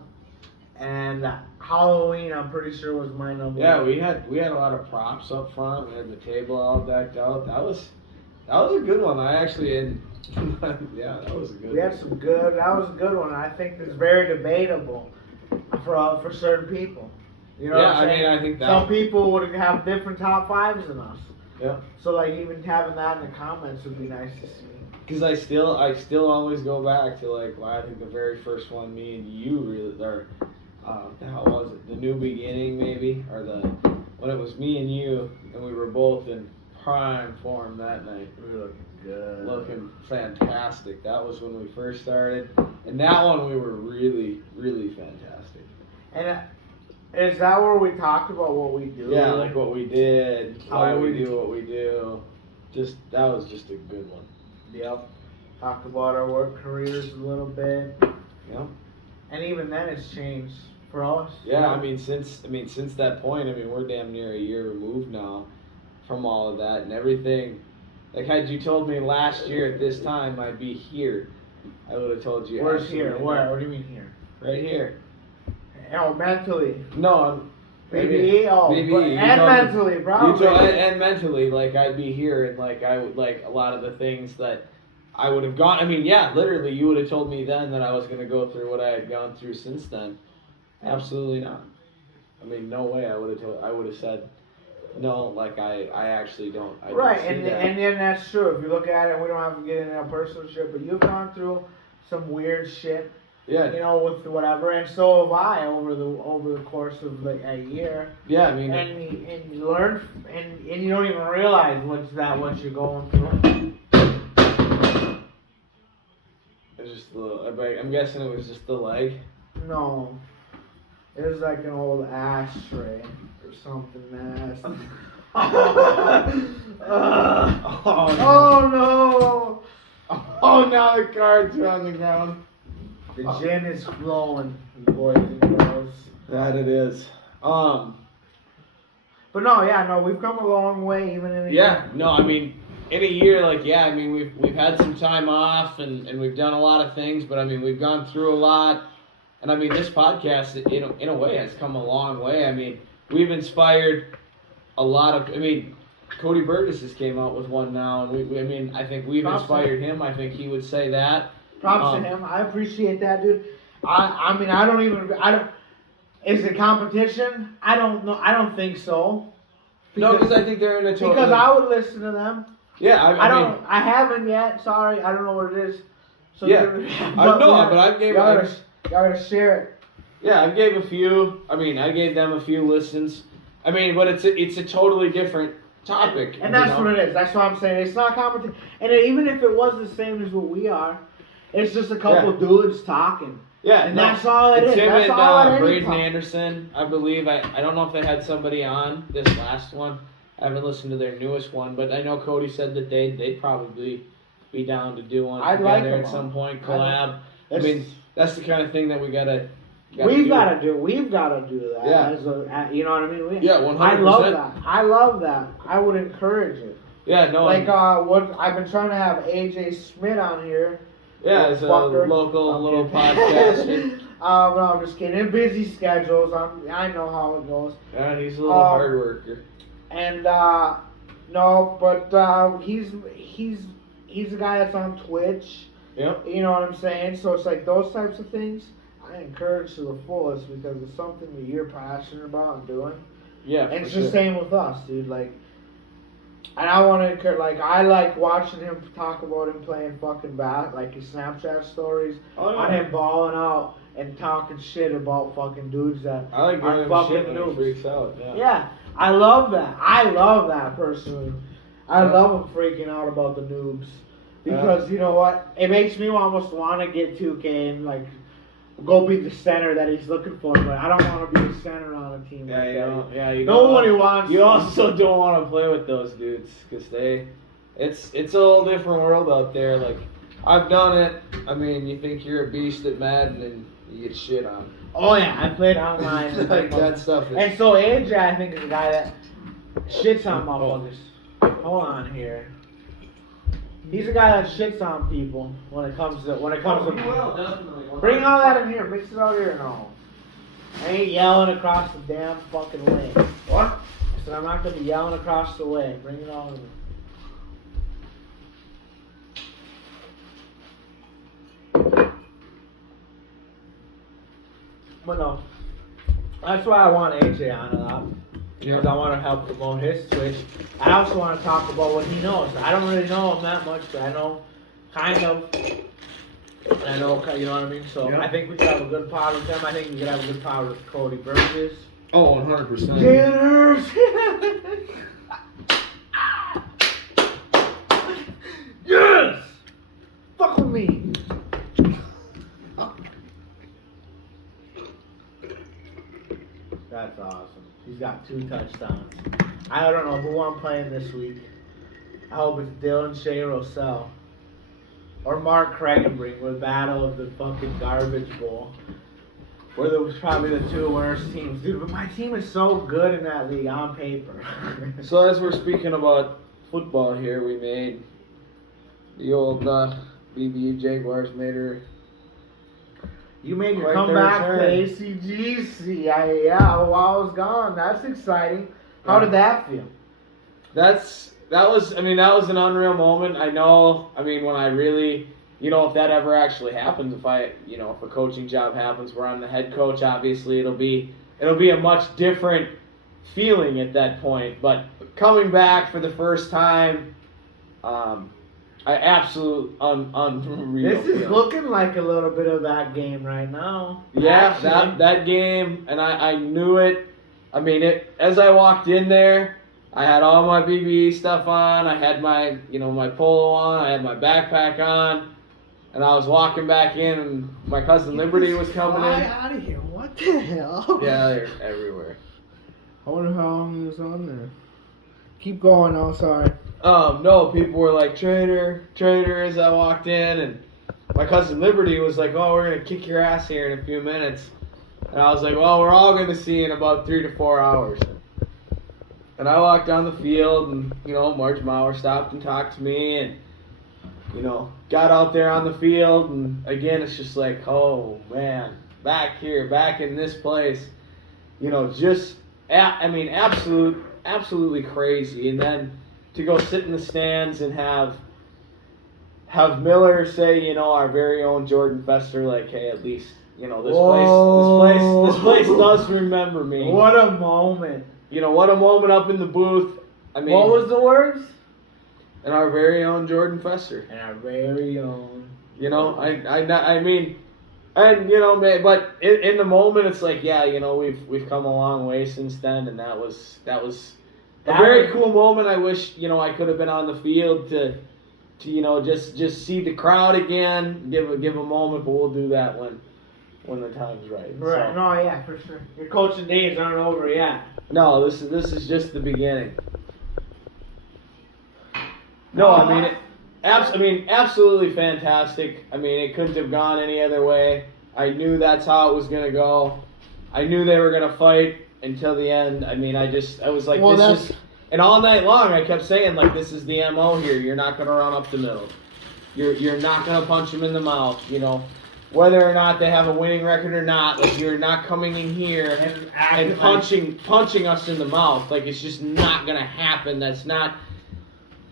And Halloween, I'm pretty sure, was my number Yeah, one. we had a lot of props up front. We had the table all decked out. That was a good one. I actually yeah, that was a good. We had some good. That was a good one. I think it's very debatable for certain people. You know Yeah, what I'm saying? I mean, I think that- some people would have different top 5s than us. Yeah. So like even having that in the comments would be nice to see. Because I still always go back to like why I think the very first one, me and you really, or what the hell was it? The New Beginning maybe, or when it was me and you, and we were both in prime form that night. We look good. Looking fantastic. That was when we first started, and that one we were really, really fantastic. And is that where we talked about what we do? Yeah, like what we did, How why we we- do what we do. That was just a good one. Yep. Talked about our work careers a little bit. Yeah. And even then it's changed for us. Yeah, I mean since that point, I mean we're damn near a year removed now from all of that and everything. Like had you told me last year at this time I'd be here, I would have told you. Where's here? absolutely Where? not. What do you mean here? Right here. Oh, mentally. No, Maybe. Oh, maybe. but, You and told me- mentally, probably. and mentally, like I'd be here, and like I would like a lot of the things that I would have gone. I mean, yeah, literally, you would have told me then that I was going to go through what I had gone through since then. Absolutely not. I mean, no way. I would have said no. Like I actually don't. I Right, don't see and that. and then that's true. If you look at it, we don't have to get into that personal shit, but you've gone through some weird shit. Yeah. You know, with whatever, and so have I over the course of like a year. Yeah, I mean. And you learn, and you don't even realize what you're going through. It's just I'm guessing it was just the leg. No, it was like an old ashtray or something nasty. Oh no! Oh, now the cards are on the ground. The gin is flowing, boys and girls. That it is. But no, yeah, no, we've come a long way, even in a Yeah, year. no, I mean, in a year, like, yeah, I mean, we've had some time off and we've done a lot of things, but I mean, we've gone through a lot. And I mean, this podcast, in a way, has come a long way. I mean, we've inspired a lot of, I mean, Cody Burgess has came out with one now, and I mean, I think we've Props inspired him. I think he would say that. Props to him. I appreciate that, dude. I mean, I don't. Is it competition? I don't know. I don't think so. No, because I think they're in a total. Because I would listen to them. Yeah, I don't. I haven't yet. Sorry, I don't know what it is. So Yeah. but I gave. Y'all gotta share it. Yeah, I gave a few. I mean, I gave them a few listens. I mean, but it's a totally different topic. And that's what it is. That's what I'm saying. It's not competition. And even if it was the same as what we are, it's just a couple dudes talking. Yeah, And that's all it it's is. him That's and all it is. Braden Anderson, I believe. I don't know if they had somebody on this last one. I haven't listened to their newest one, but I know Cody said that they'd probably be down to do one I'd like together them at some on. point, collab. I mean, that's the kind of thing that we gotta We've got to do that. Yeah. You know what I mean? Yeah, 100%. I love that. I would encourage it. Yeah, no. Like what I've been trying to have AJ Smith on here. Yeah, it's a local little podcast. No, I'm just kidding. In busy schedules, I know how it goes. Yeah, he's a little hard worker. And no, but he's a guy that's on Twitch. Yep. You know what I'm saying? So it's like those types of things I encourage to the fullest because it's something that you're passionate about and doing. Yeah. And it's the same with us, dude. Like, and I want to encourage. Like, I like watching him talk about him playing fucking like his Snapchat stories on him balling out and talking shit about fucking dudes that I like are giving fucking him shit when he noobs. freaks out. Yeah, I love that. I love that personally. I love him freaking out about the noobs because you know what? It makes me almost want to get 2K and like go be the center that he's looking for, but I don't want to be the center on a team like that. Nobody wants. You also don't want to play with those dudes because it's a whole different world out there. Like I've done it. I mean, you think you're a beast at Madden and you get shit on. Oh yeah, I played online. Like that stuff. And so AJ, I think, is a guy that shits on motherfuckers. Hold on here. He's a guy that shits on people when it comes to definitely. Bring all that in here. Mix it out here. No. I ain't yelling across the damn fucking way. What? I said I'm not gonna be yelling across the way. Bring it all in. But no, that's why I want AJ on a lot. Because I want to help promote his Twitch. I also want to talk about what he knows. I don't really know him that much, but I know kind of. I know, you know what I mean? So I think we could have a good pod with him. I think we could have a good pod with Cody Burgess. Oh, 100%. Jitters! Yes! Fuck with me! That's awesome. He's got 2 touchdowns. I don't know who I'm playing this week. I hope it's Dylan Shea Rossell. Or Mark Cragenbrink with Battle of the fucking Garbage Bowl. Where there was probably the 2 worst teams. Dude, but my team is so good in that league on paper. So as we're speaking about football here, we made the old BB Jaguars made her. You made your Quite comeback to their ACGC. While I was gone. That's exciting. How did that feel? That was an unreal moment. I know. I mean, when I really, if that ever actually happens, if a coaching job happens where I'm the head coach, obviously it'll be a much different feeling at that point. But coming back for the first time, I absolutely unreal. This is looking like a little bit of that game right now. Yeah, that game, and I knew it. I mean, as I walked in there, I had all my BBE stuff on. I had my my polo on. I had my backpack on, and I was walking back in, and my cousin Liberty was coming in. Out of here! What the hell? Yeah, they're everywhere. I wonder how long he was on there. Keep going. Oh, sorry. No, people were like, Trader, as I walked in, and my cousin Liberty was like, oh, we're going to kick your ass here in a few minutes. And I was like, well, we're all going to see in about 3 to 4 hours. And I walked down the field, and, Marge Mauer stopped and talked to me, and, got out there on the field, and again, it's just like, oh, man, back here, back in this place, absolutely crazy. And then to go sit in the stands and have Miller say, our very own Jordan Fester, like, hey, at least, this place does remember me. What a moment. What a moment up in the booth. I mean, what was the words? And our very own Jordan Fester. And our very own. But in the moment, it's like, we've come a long way since then, and that was a very cool moment. I wish, I could have been on the field to just see the crowd again, give a moment, but we'll do that when the time's right. Right. So, no, yeah, for sure. Your coaching days aren't over yet. No, this is just the beginning. No, absolutely fantastic. I mean, it couldn't have gone any other way. I knew that's how it was going to go. I knew they were going to fight until the end. I mean, I was like, this is... And all night long, I kept saying, like, this is the MO here. You're not going to run up the middle. You're not going to punch them in the mouth, you know. Whether or not they have a winning record or not, like, you're not coming in here and punching us in the mouth. Like, it's just not going to happen. That's not...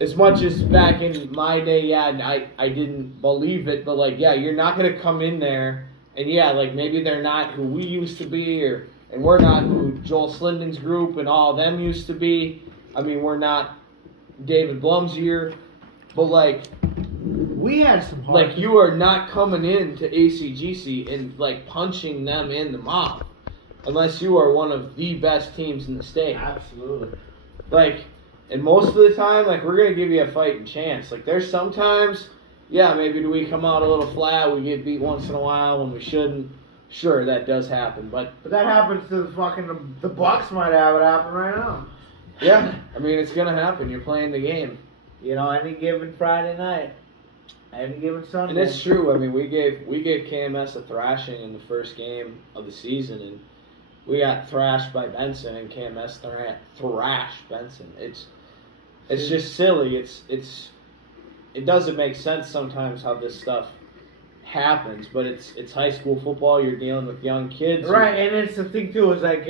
As much as back in my day, yeah, I didn't believe it. But, like, yeah, you're not going to come in there. And, yeah, like, maybe they're not who we used to be. And we're not who Joel Slinden's group and all of them used to be. I mean, we're not David Blum's year. But, like... We had some hard... Like, you are not coming in to ACGC and, like, punching them in the mouth. Unless you are one of the best teams in the state. Absolutely. Like, and most of the time, like, we're going to give you a fighting chance. Like, there's sometimes, yeah, maybe do we come out a little flat, we get beat once in a while when we shouldn't. Sure, that does happen. But that happens to the Bucks might have it happen right now. Yeah, I mean, it's going to happen. You're playing the game. You know, any given Friday night. Any given Sunday. And it's true. I mean, we gave KMS a thrashing in the first game of the season, and we got thrashed by Benson, and KMS thrashed Benson. It's just silly. It doesn't make sense sometimes how this stuff happens, but it's high school football. You're dealing with young kids, right? And it's the thing too is like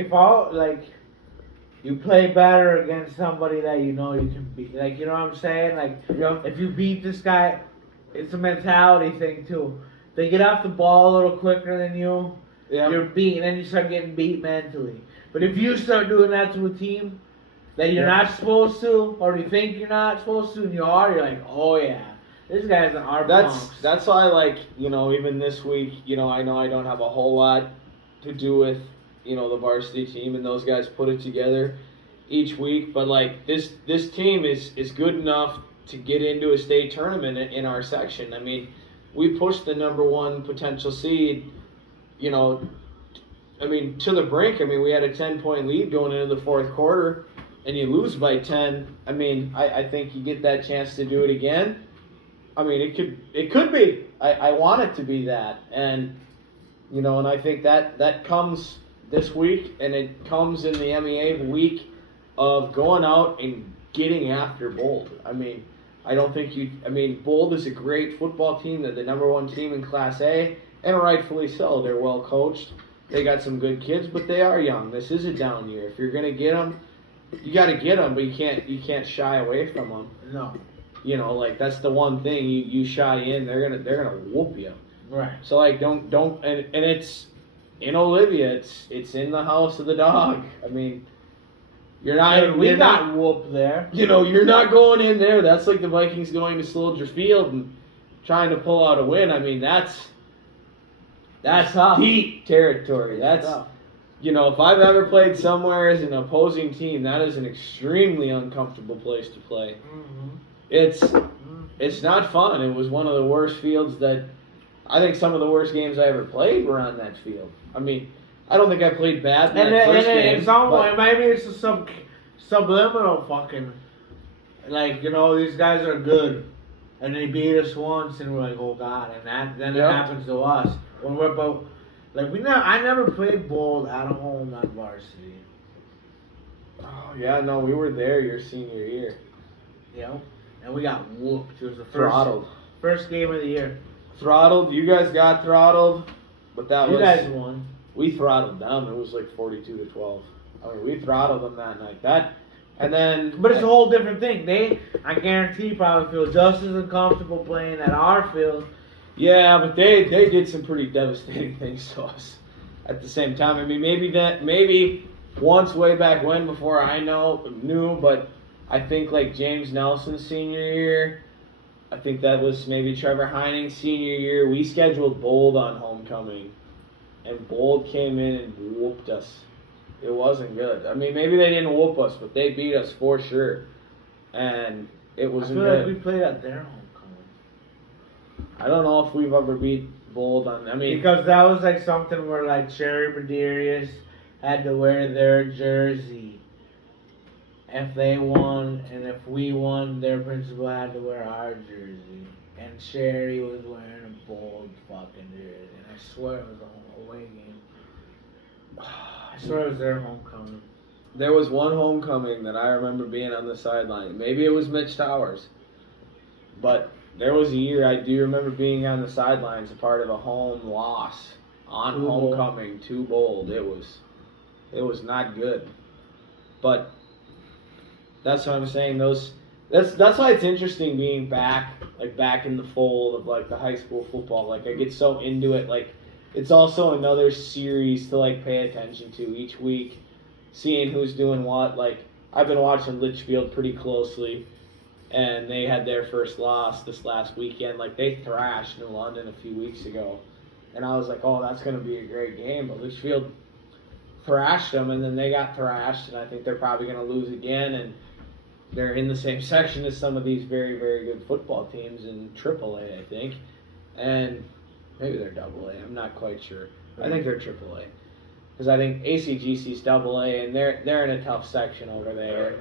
you play better against somebody that you know you can beat. Like, you know what I'm saying? Like, if you beat this guy. It's a mentality thing, too. They get off the ball a little quicker than you. Yep. You're beat, and then you start getting beat mentally. But if you start doing that to a team that you're not supposed to, or you think you're not supposed to, and you are, you're like, oh, yeah, this guy's an art punks. That's why, like, you know, even this week, you know I don't have a whole lot to do with, you know, the varsity team, and those guys put it together each week. But, like, this team is good enough to get into a state tournament in our section. I mean, we pushed the number one potential seed, you know, I mean, to the brink. I mean, we had a 10-point lead going into the fourth quarter, and you lose by 10. I mean, I think you get that chance to do it again. I mean, it could be. I want it to be that. And, you know, and I think that comes this week, and it comes in the MEA week of going out and getting after Bold. I mean, Bold is a great football team. They're the number one team in Class A, and rightfully so. They're well coached. They got some good kids, but they are young. This is a down year. If you're gonna get them, you got to get them, but you can't shy away from them. No. You know, like, that's the one thing. You shy in, they're gonna whoop you. Right. So, like, don't and it's in Olivia. It's in the house of the dog. I mean. You're not. We got whooped there. You know, you're not going in there. That's like the Vikings going to Soldier Field and trying to pull out a win. I mean, that's tough. Deep territory. That's tough. You know, if I've ever played somewhere as an opposing team, that is an extremely uncomfortable place to play. Mm-hmm. It's not fun. It was one of the worst fields that I think some of the worst games I ever played were on that field. I mean. I don't think I played bad in that first game. In some way, maybe it's just some subliminal fucking, like, you know, these guys are good, and they beat us once, and we're like, oh God, and then it happens to us. When we're about, like, I never played Bold at home on varsity. Oh yeah, no, we were there your senior year. Yeah, and we got whooped. It was the first game of the year. Throttled. You guys got throttled, but you guys won. We throttled them. It was like 42-12. I mean, we throttled them that night. But it's a whole different thing. I guarantee, probably feel just as uncomfortable playing at our field. Yeah, but they did some pretty devastating things to us at the same time. I mean, maybe once way back when, before I knew, but I think like James Nelson's senior year, I think that was maybe Trevor Heining's senior year. We scheduled Bold on homecoming. And Bold came in and whooped us. It wasn't good. I mean, maybe they didn't whoop us, but they beat us for sure. And it wasn't good. I feel like we played at their homecoming. I don't know if we've ever beat Bold on. I mean, because that was like something where like Sherry Bederius had to wear their jersey if they won, and if we won, their principal had to wear our jersey. And Sherry was wearing a Bold fucking jersey. I swear it was a away game. I swear it was their homecoming. There was one homecoming that I remember being on the sideline. Maybe it was Mitch Towers. But there was a year I do remember being on the sidelines, a part of a home loss on homecoming to Bold. It was not good. But that's what I'm saying. That's why it's interesting being back in the fold of like the high school football. Like I get so into it. Like it's also another series to like pay attention to each week, seeing who's doing what. Like I've been watching Litchfield pretty closely, and they had their first loss this last weekend. Like they thrashed New London a few weeks ago, and I was like, oh, that's going to be a great game. But Litchfield thrashed them, and then they got thrashed, and I think they're probably going to lose again. And they're in the same section as some of these very, very good football teams in AAA, I think. And maybe they're AA. I'm not quite sure. I think they're AAA. Because I think ACGC's AA, and they're in a tough section over there.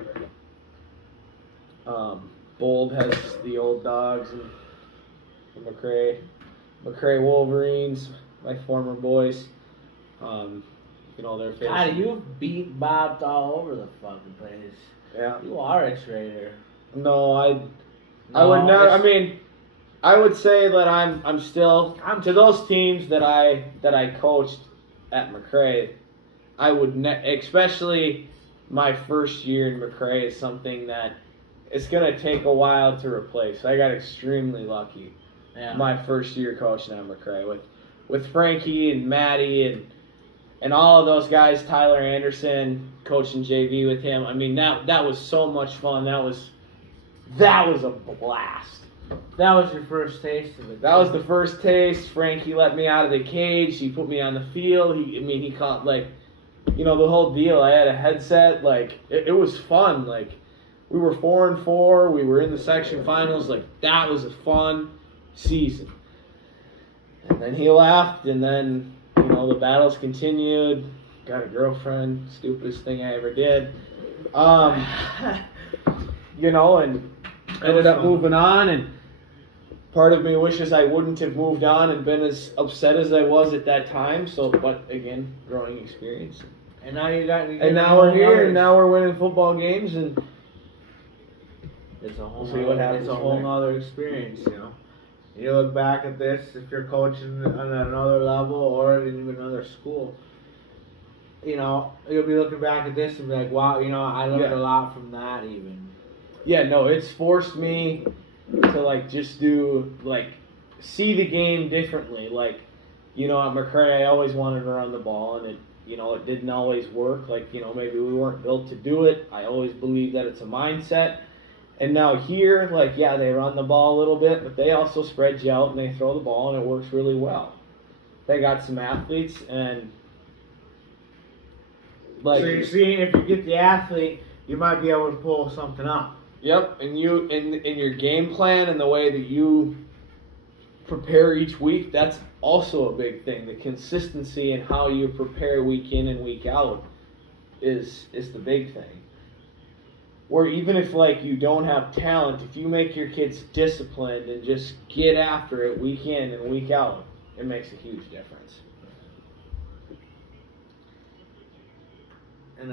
Bold has the Old Dogs and McCray Wolverines, my former boys. They're facing. God, you've beat Bobbed all over the fucking place. Yeah. You are a traitor. No, I would never. I mean, I would say that I'm still to those teams that I coached at McCray. I would especially my first year in McCray is something that it's gonna take a while to replace. I got extremely lucky. Yeah. My first year coaching at McCray with Frankie and Matty and all of those guys, Tyler Anderson, coaching JV with him. I mean, that was so much fun. That was a blast. That was your first taste of it. That was the first taste. Frankie let me out of the cage. He put me on the field. He caught, like, the whole deal. I had a headset. Like, it was fun. Like, we were 4-4. We were in the section finals. Like, that was a fun season. And then he left, and then the battles continued. Got a girlfriend, stupidest thing I ever did. And ended up moving on. And part of me wishes I wouldn't have moved on and been as upset as I was at that time. So, but again, growing experience. And now now we're here, and now we're winning football games, and it's a whole. We'll see what happens. It's a whole other experience, You look back at this, if you're coaching on another level or in even another school, you'll be looking back at this and be like, wow, I learned a lot from that even. Yeah, no, it's forced me to, just see the game differently. Like, at McCray, I always wanted to run the ball, and it didn't always work. Like, maybe we weren't built to do it. I always believe that it's a mindset. And now here, they run the ball a little bit, but they also spread you out and they throw the ball, and it works really well. They got some athletes, and so you're seeing if you get the athlete, you might be able to pull something up. Yep, and you in your game plan and the way that you prepare each week, that's also a big thing. The consistency in how you prepare week in and week out is the big thing. Or even if you don't have talent, if you make your kids disciplined and just get after it week in and week out, it makes a huge difference. And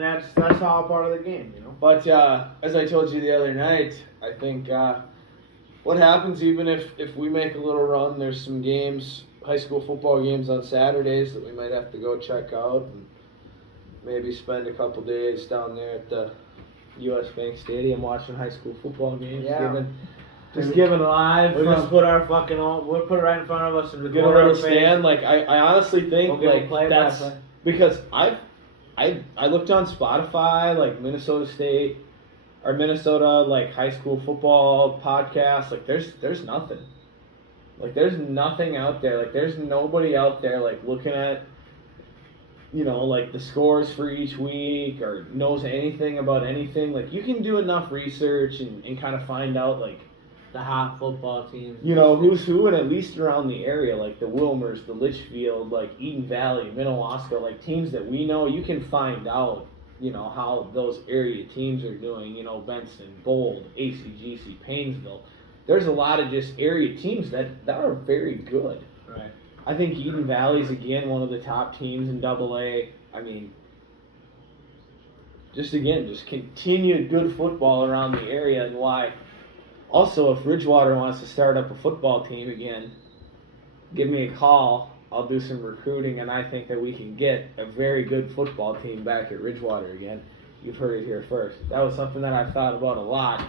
that's all part of the game, But as I told you the other night, I think what happens even if we make a little run, there's some games, high school football games on Saturdays that we might have to go check out and maybe spend a couple days down there at the U.S. Bank Stadium watching high school football games. Yeah. Giving live. We'll just put our fucking we'll put it right in front of us and get a little stand. I honestly think that's because I looked on Spotify, Minnesota State or Minnesota high school football podcasts. There's nothing. There's nothing out there. There's nobody out there looking at the scores for each week or knows anything about anything. You can do enough research and kind of find out the hot football teams. Who's who, and at least around the area, the Wilmers, the Litchfield, Eden Valley, Minnewaska, teams that we know. You can find out, how those area teams are doing. Benson, Bold, ACGC, Painesville. There's a lot of just area teams that are very good. Right. I think Eden Valley's again one of the top teams in AA. I mean, just continued good football around the area, and why. Also, if Ridgewater wants to start up a football team again, give me a call. I'll do some recruiting, and I think that we can get a very good football team back at Ridgewater again. You've heard it here first. That was something that I've thought about a lot.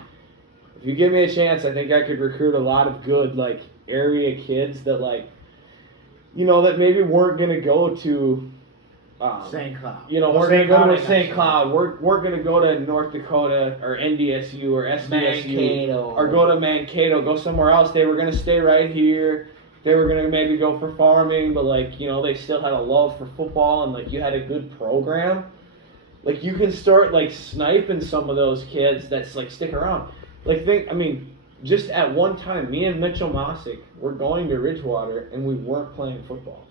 If you give me a chance, I think I could recruit a lot of good, like, area kids that, like, you know, that maybe weren't going to go to St. Cloud. You know, we're going to go to St. Cloud. We're going to go to North Dakota or NDSU or SDSU. Mankato. Or go to Mankato, go somewhere else. They were going to stay right here. They were going to maybe go for farming, but, like, you know, they still had a love for football, and, like, you had a good program. Like, you can start, like, sniping some of those kids that's, like, stick around. Like, just at one time, me and Mitchell Mossick were going to Ridgewater, and we weren't playing football.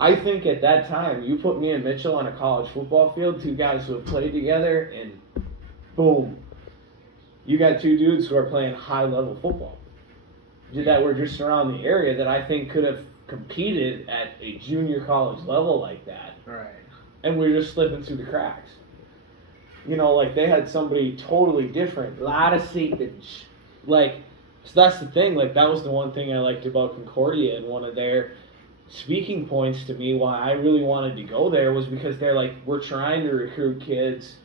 I think at that time, you put me and Mitchell on a college football field, two guys who have played together, and boom. You got two dudes who are playing high-level football. That were just around the area that I think could have competed at a junior college level like that. Right. And we were just slipping through the cracks. You know, like, they had somebody totally different. A lot of seepage. Like, so that's the thing. Like, that was the one thing I liked about Concordia, and one of their speaking points to me why I really wanted to go there was because they're like, we're trying to recruit kids,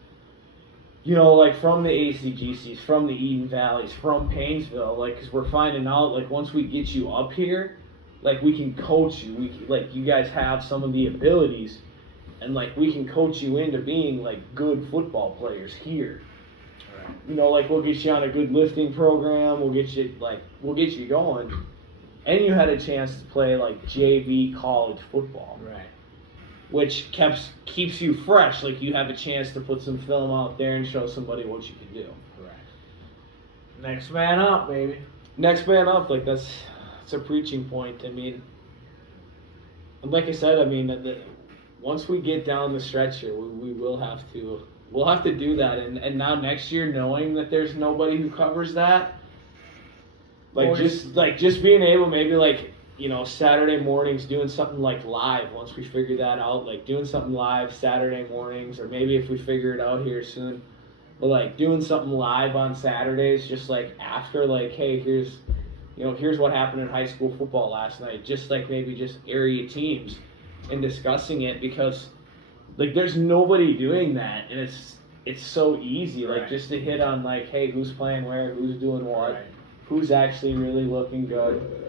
you know, like, from the ACGCs, from the Eden Valleys, from Painesville, like, because we're finding out, like, once we get you up here, like, we can coach you. Like, you guys have some of the abilities, and, like, we can coach you into being, like, good football players here. Right. You know, like, we'll get you on a good lifting program. We'll get you going. And you had a chance to play, like, JV college football. Right. Which keeps you fresh. Like, you have a chance to put some film out there and show somebody what you can do. Right. Next man up, baby. Next man up, like, that's a preaching point. I mean, like I said, I mean, once we get down the stretch here, we'll have to do that. And now next year, knowing that there's nobody who covers that, like, just being able, maybe, like, you know, Saturday mornings doing something like live once we figure that out, like doing something live Saturday mornings, or maybe if we figure it out here soon, but like doing something live on Saturdays, just like after, like, hey, here's what happened in high school football last night, just like maybe just area teams and discussing it, because like there's nobody doing that, and it's so easy, like, right. just to hit on, like, hey, who's playing where, who's doing what, right. Who's actually really looking good.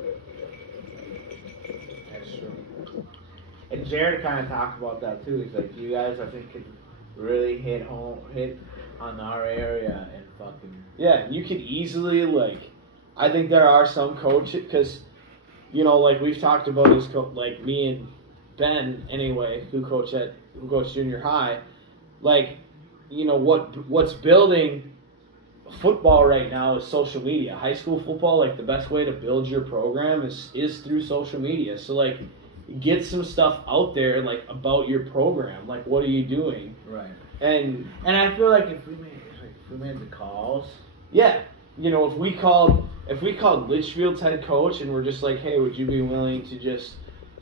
And Jared kind of talked about that too. He's like, you guys, I think, could really hit on our area and fucking. Yeah, you could easily, like, I think there are some coaches, because, you know, like we've talked about as like me and Ben anyway, who coach junior high, like, you know, what's building football right now is social media. High school football, like, the best way to build your program is through social media. So, like, get some stuff out there, like, about your program, like, what are you doing? Right. And I feel like if we made the calls. Yeah, you know, if we called Litchfield's head coach and we're just like, hey, would you be willing to just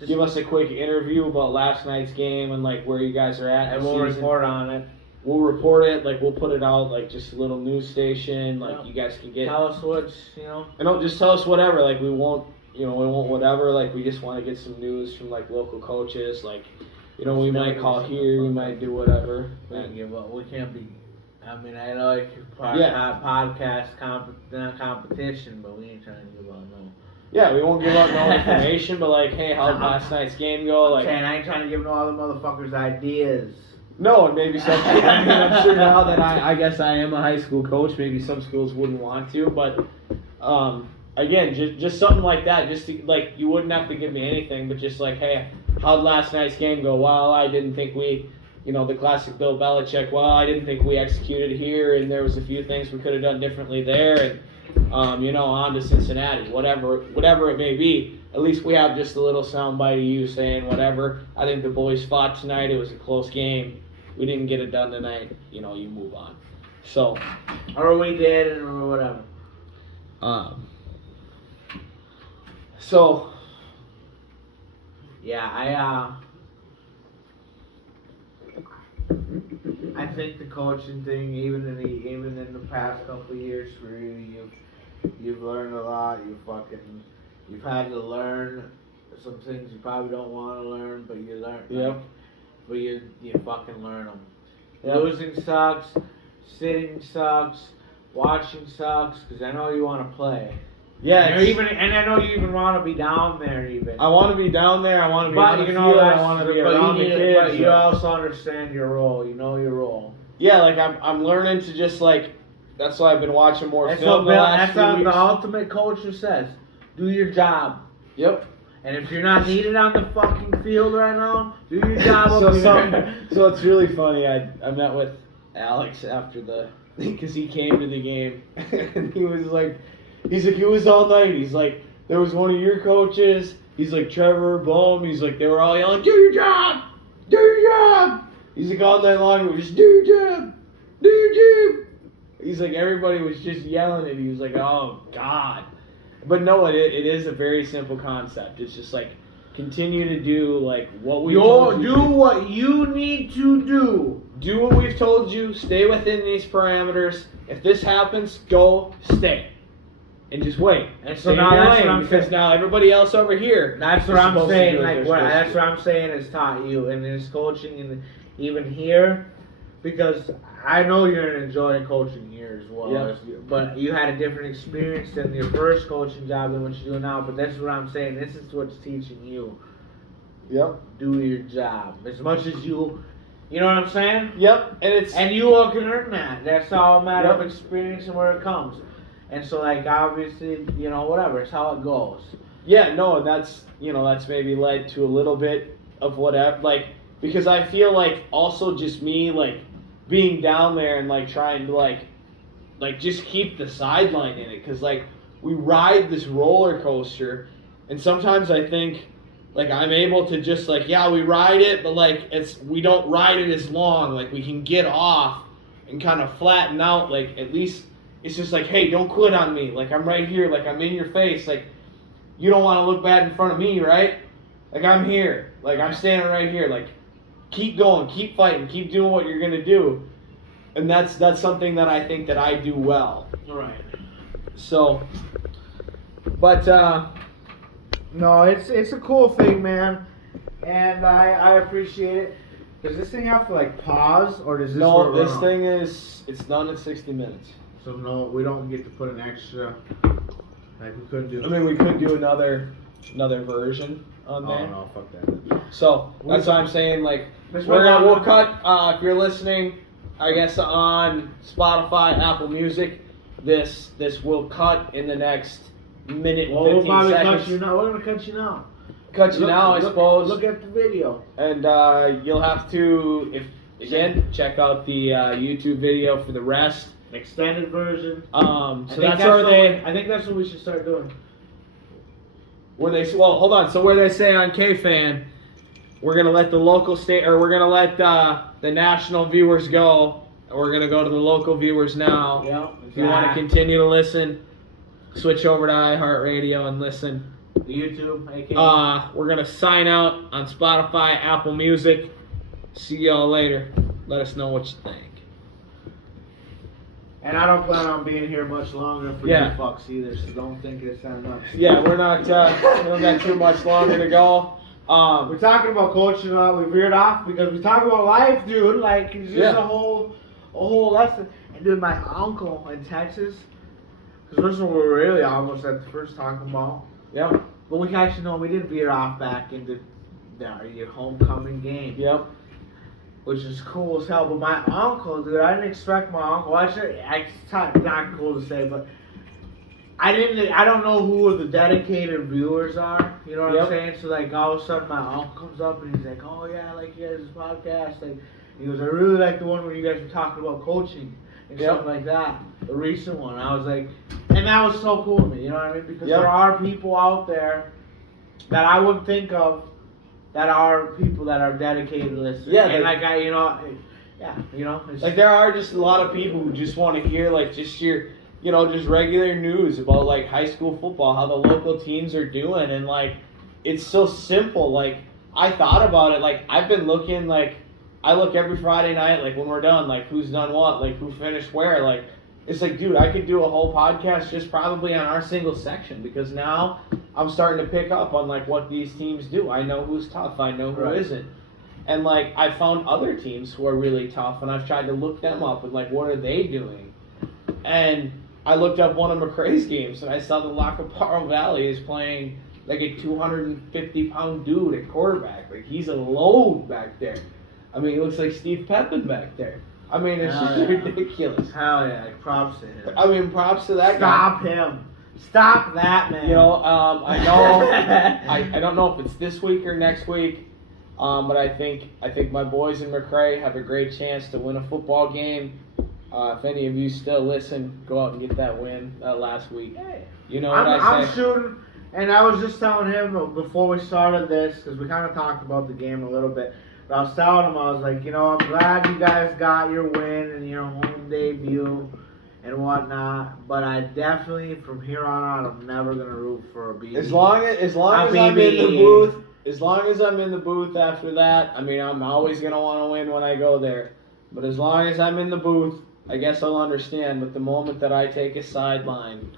give us a quick interview about last night's game and, like, where you guys are at? And we'll report on it. We'll report it, like, we'll put it out, like, just a little news station, like, you guys can get. Tell us what's, you know. And don't just tell us whatever, like, we won't whatever, like, we just want to get some news from, like, local coaches, like, you know, we might call here, we might do whatever. We can't be, I mean, I know it's podcast not competition, but we ain't trying to give out no. Yeah, we won't give out no information, but, like, hey, how'd last night's game go? Like, I ain't trying to give no other motherfuckers ideas. No, and maybe some. I mean, I'm sure now that I guess I am a high school coach, maybe some schools wouldn't want to, but again, just something like that. Just to, like, you wouldn't have to give me anything, but just like, hey, how'd last night's game go? Well, I didn't think we, you know, the classic Bill Belichick. Well, I didn't think we executed here, and there was a few things we could have done differently there, and you know, on to Cincinnati, whatever it may be. At least we have just a little soundbite of you saying whatever. I think the boys fought tonight. It was a close game. We didn't get it done tonight. You know, you move on. So, or we did, or whatever. So, Yeah, I think the coaching thing, even in the past couple of years for you, you've learned a lot. You've had to learn some things you probably don't want to learn, but you learn. Yep. But you fucking learn them. Yep. Losing sucks. Sitting sucks. Watching sucks. Because I know you want to play. Yeah. And I know you even want to be down there. Even. I want to be down there. I want to be But on the you know field. I that's- want to be but around you the need- kids. But you also understand your role. You know your role. Yeah, like I'm learning to just like. That's why I've been watching more That's film what the last few the weeks. ultimate coach says. Do your job. Yep. And if you're not needed on the fucking field right now, do your job up here. So it's really funny. I met with Alex after because he came to the game and he was like, it was all night. He's like, there was one of your coaches. He's like Trevor Bohm. He's like, they were all yelling, do your job, do your job. He's like all night long. We just do your job, do your job. He's like everybody was just yelling it. He was like, oh God. But no, it is a very simple concept. It's just like continue to do like what we told you. Do what you need to do. Do what we've told you. Stay within these parameters. If this happens, go stay, and just wait. And so Stay now in your that's lane, what I'm because saying. now everybody else over here. That's what is I'm supposed to saying. do what Like they're what supposed that's to what I'm saying is taught you in this coaching and even here, because I know you're enjoying coaching here as well. Yeah. But you had a different experience than your first coaching job than what you do now. But that's what I'm saying. This is what's teaching you. do. Yep. Do your job as much as you. You know what I'm saying? Yep. And you all can earn that. That's all a matter of Yep. experience and where it comes. And so, like, obviously, whatever. It's how it goes. Yeah, no, and that's maybe led to a little bit of whatever, like, because I feel like also just me, like, being down there and, like, trying to, like just keep the sideline in it, because, like, we ride this roller coaster, and sometimes I think, like, I'm able to just, like, yeah, we ride it, but, like, we don't ride it as long, like, we can get off and kind of flatten out, like, at least, it's just like, hey, don't quit on me, like, I'm right here, like, I'm in your face, like, you don't want to look bad in front of me, right? Like, I'm here. Like, I'm standing right here. Like, keep going. Keep fighting. Keep doing what you're going to do. And that's something that I think that I do well. Right. So, but, No, it's a cool thing, man. And I appreciate it. Does this thing have to, like, pause? Or does this no, run this on? thing it's done in 60 minutes. So, no, we don't get to put an extra... Like, we couldn't do... I mean, we could do another version on Oh, there. no, fuck that. So that's what I'm saying. Like, This we'll cut. If you're listening, I guess on Spotify, Apple Music, this will cut in the next minute and 15 probably seconds. cut you now. We're gonna cut you now. Cut you now, I suppose. Look at the video. And you'll have to, check out the YouTube video for the rest. Extended version. So that's where I think that's what we should start doing. Hold on. So where they say on KFan, we're gonna let the local we're gonna let the national viewers go. We're gonna go to the local viewers now. Yeah. If you want to continue to listen, switch over to iHeartRadio and listen. The YouTube, aka. We're gonna sign out on Spotify, Apple Music. See y'all later. Let us know what you think. And I don't plan on being here much longer for Yeah. you fucks either, so don't think it's that much. Yeah, we're not. We don't got too much longer to go. We're talking about coaching a lot. We veered off because we talk about life, dude. Like it's just a whole lesson. And dude, my uncle in Texas, because this is what we were really almost at the first talking about. Yeah. But we actually we did veer off back into your homecoming game. Yep. Which is cool as hell. But my uncle, dude, I didn't expect my uncle. Actually, it's not cool to say, but I don't know who the dedicated viewers are. You know what I'm saying? So like all of a sudden my uncle comes up and he's like, "Oh yeah, like you guys' podcast." Like he goes, "I really like the one where you guys were talking about coaching and stuff like that." The recent one. I was like, and that was so cool to me. You know what I mean? Because there are people out there that I wouldn't think of. That are people that are dedicated listeners. Yeah, and like there are just a lot of people who just want to hear like just your, just regular news about like high school football, how the local teams are doing, and like it's so simple. Like I thought about it. Like, I've been looking, like, I look every Friday night, like, when we're done, like, who's done what, like, who finished where. Like, it's like, dude, I could do a whole podcast just probably on our single section because now I'm starting to pick up on, like, what these teams do. I know who's tough. I know who isn't. And, like, I found other teams who are really tough, and I've tried to look them up and, like, what are they doing? And I looked up one of McRae's games, and I saw the Lacaparo Valley is playing like a 250-pound dude at quarterback. Like, he's a load back there. I mean, he looks like Steve Pepin back there. I mean, it's just ridiculous. Hell yeah, props to him. I mean, props to that Stop guy. him. Stop that, man. You know, I know, I don't know if it's this week or next week, but I think my boys in McRae have a great chance to win a football game. If any of you still listen, go out and get that win last week. You know what I say? I'm shooting, and I was just telling him before we started this, because we kind of talked about the game a little bit, but I was telling him, I was like, you know, I'm glad you guys got your win and your home debut and whatnot, but I definitely, from here on out, I'm never going to root for a BB. As long as I'm in the booth, as long as I'm in the booth after that, I mean, I'm always going to want to win when I go there. But as long as I'm in the booth, I guess I'll understand. But the moment that I take a sideline,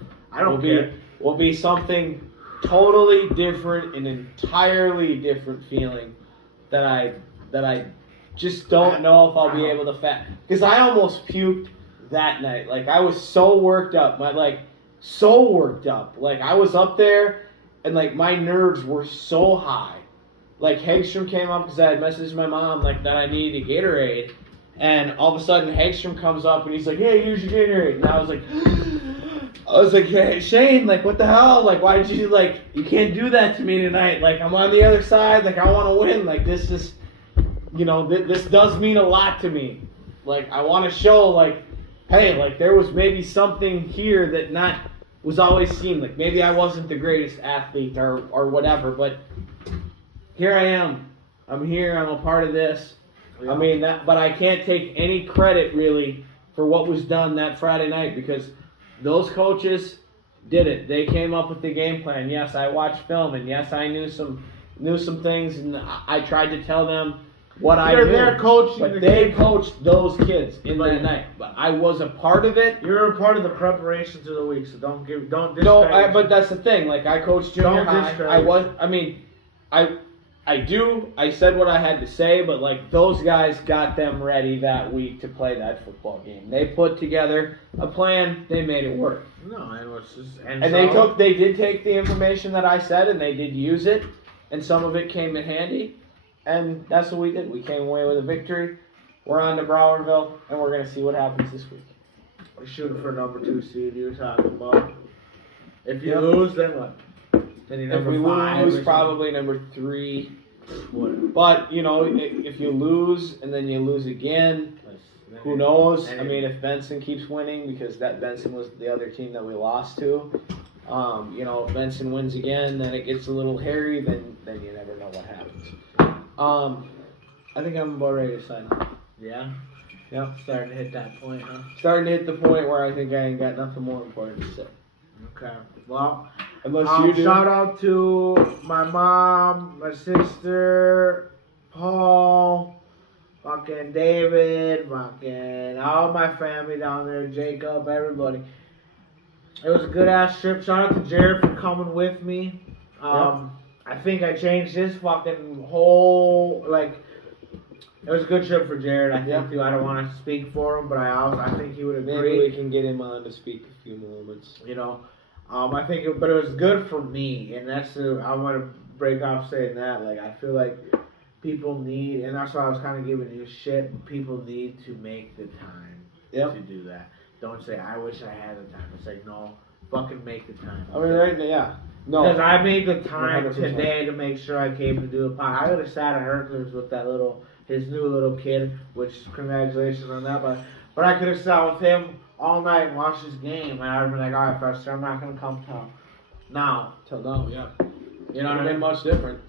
will be something totally different, an entirely different feeling that I just don't know if I'll be able to because I almost puked that night. Like, I was so worked up. So worked up. Like, I was up there, and, like, my nerves were so high. Like, Hagstrom came up because I had messaged my mom, like, that I needed a Gatorade. And all of a sudden, Hagstrom comes up, and he's like, hey, here's your Gatorade. And I was like, hey, Shane, like, what the hell? Like, why did you, like, you can't do that to me tonight. Like, I'm on the other side. Like, I want to win. Like, this is, you know, this does mean a lot to me. Like, I want to show, like, hey, like, there was maybe something here that was always seen. Like, maybe I wasn't the greatest athlete or whatever, but here I am. I'm here. I'm a part of this. I mean, but I can't take any credit, really, for what was done that Friday night because those coaches did it. They came up with the game plan. Yes, I watched film, and yes, I knew some things, and I tried to tell them what I knew. They're coaching but they coached those kids in that night. But I was a part of it. You're a part of the preparation to the week, so don't discourage. No, but that's the thing. Like, I coached junior high. I said what I had to say, but, like, those guys got them ready that week to play that football game. They put together a plan. They made it work. No, it was just... They did take the information that I said, and they did use it, and some of it came in handy, and that's what we did. We came away with a victory. We're on to Browerville, and we're going to see what happens this week. We're shooting for number 2 seed you were talking about. If you lose, then what? If we lose, probably number 3. But, you know, if you lose and then you lose again, who knows? I mean, if Benson keeps winning, because that Benson was the other team that we lost to, you know, if Benson wins again, then it gets a little hairy, then you never know what happens. I think I'm about ready to sign off. Yeah? Yep. Starting to hit that point, huh? Starting to hit the point where I think I ain't got nothing more important to say. Okay. Well, unless you do. Shout out to my mom, my sister, Paul, fucking David, fucking all my family down there, Jacob, everybody. It was a good ass trip. Shout out to Jared for coming with me. I think I changed his fucking whole, like, it was a good trip for Jared. I think too. I don't want to speak for him, but I think he would agree. Maybe we can get him on to speak a few moments. You know. I think, but it was good for me, and I want to break off saying that. Like, I feel like people need, and that's why I was kind of giving you shit. People need to make the time to do that. Don't say, I wish I had the time. It's like, no, fucking make the time. I mean, right now, yeah. No. Because I made the time 100%. today to make sure I came to do a pod. I would have sat at Hercules with his new little kid, which congratulations on that. But I could have sat with him all night and watched this game, and I'd have been like, all right, Professor, I'm not going to come till now. Till now, yeah. You know what I mean? Much different.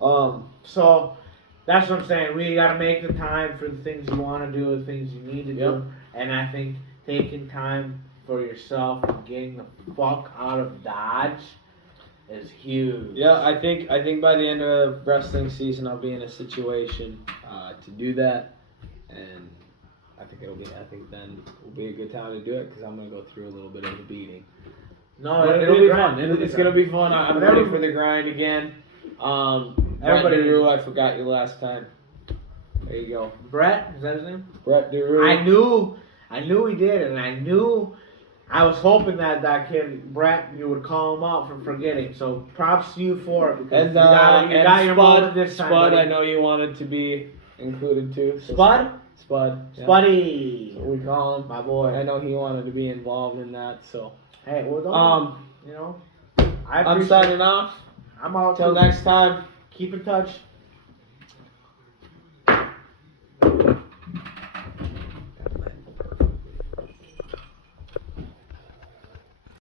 So that's what I'm saying. We got to make the time for the things you want to do, the things you need to do. And I think taking time for yourself and getting the fuck out of Dodge is huge. Yeah, I think by the end of wrestling season, I'll be in a situation to do that, and I think then will be a good time to do it because I'm gonna go through a little bit of a beating. No, It'll be fun. It's gonna be fun. I'm ready for the grind again. Everybody, Drew, I forgot you last time. There you go. Brett, is that his name? Brett Drew. I knew he did, and I was hoping that kid Brett, you would call him out for forgetting. So props to you for it because And you got your moment this time. Spud, buddy. I know you wanted to be included too. So Spud, yeah. Spuddy, So we call him my boy. I know he wanted to be involved in that. So Hey, well, I'm I'm signing off. I'm out. Till too. next time. Keep in touch.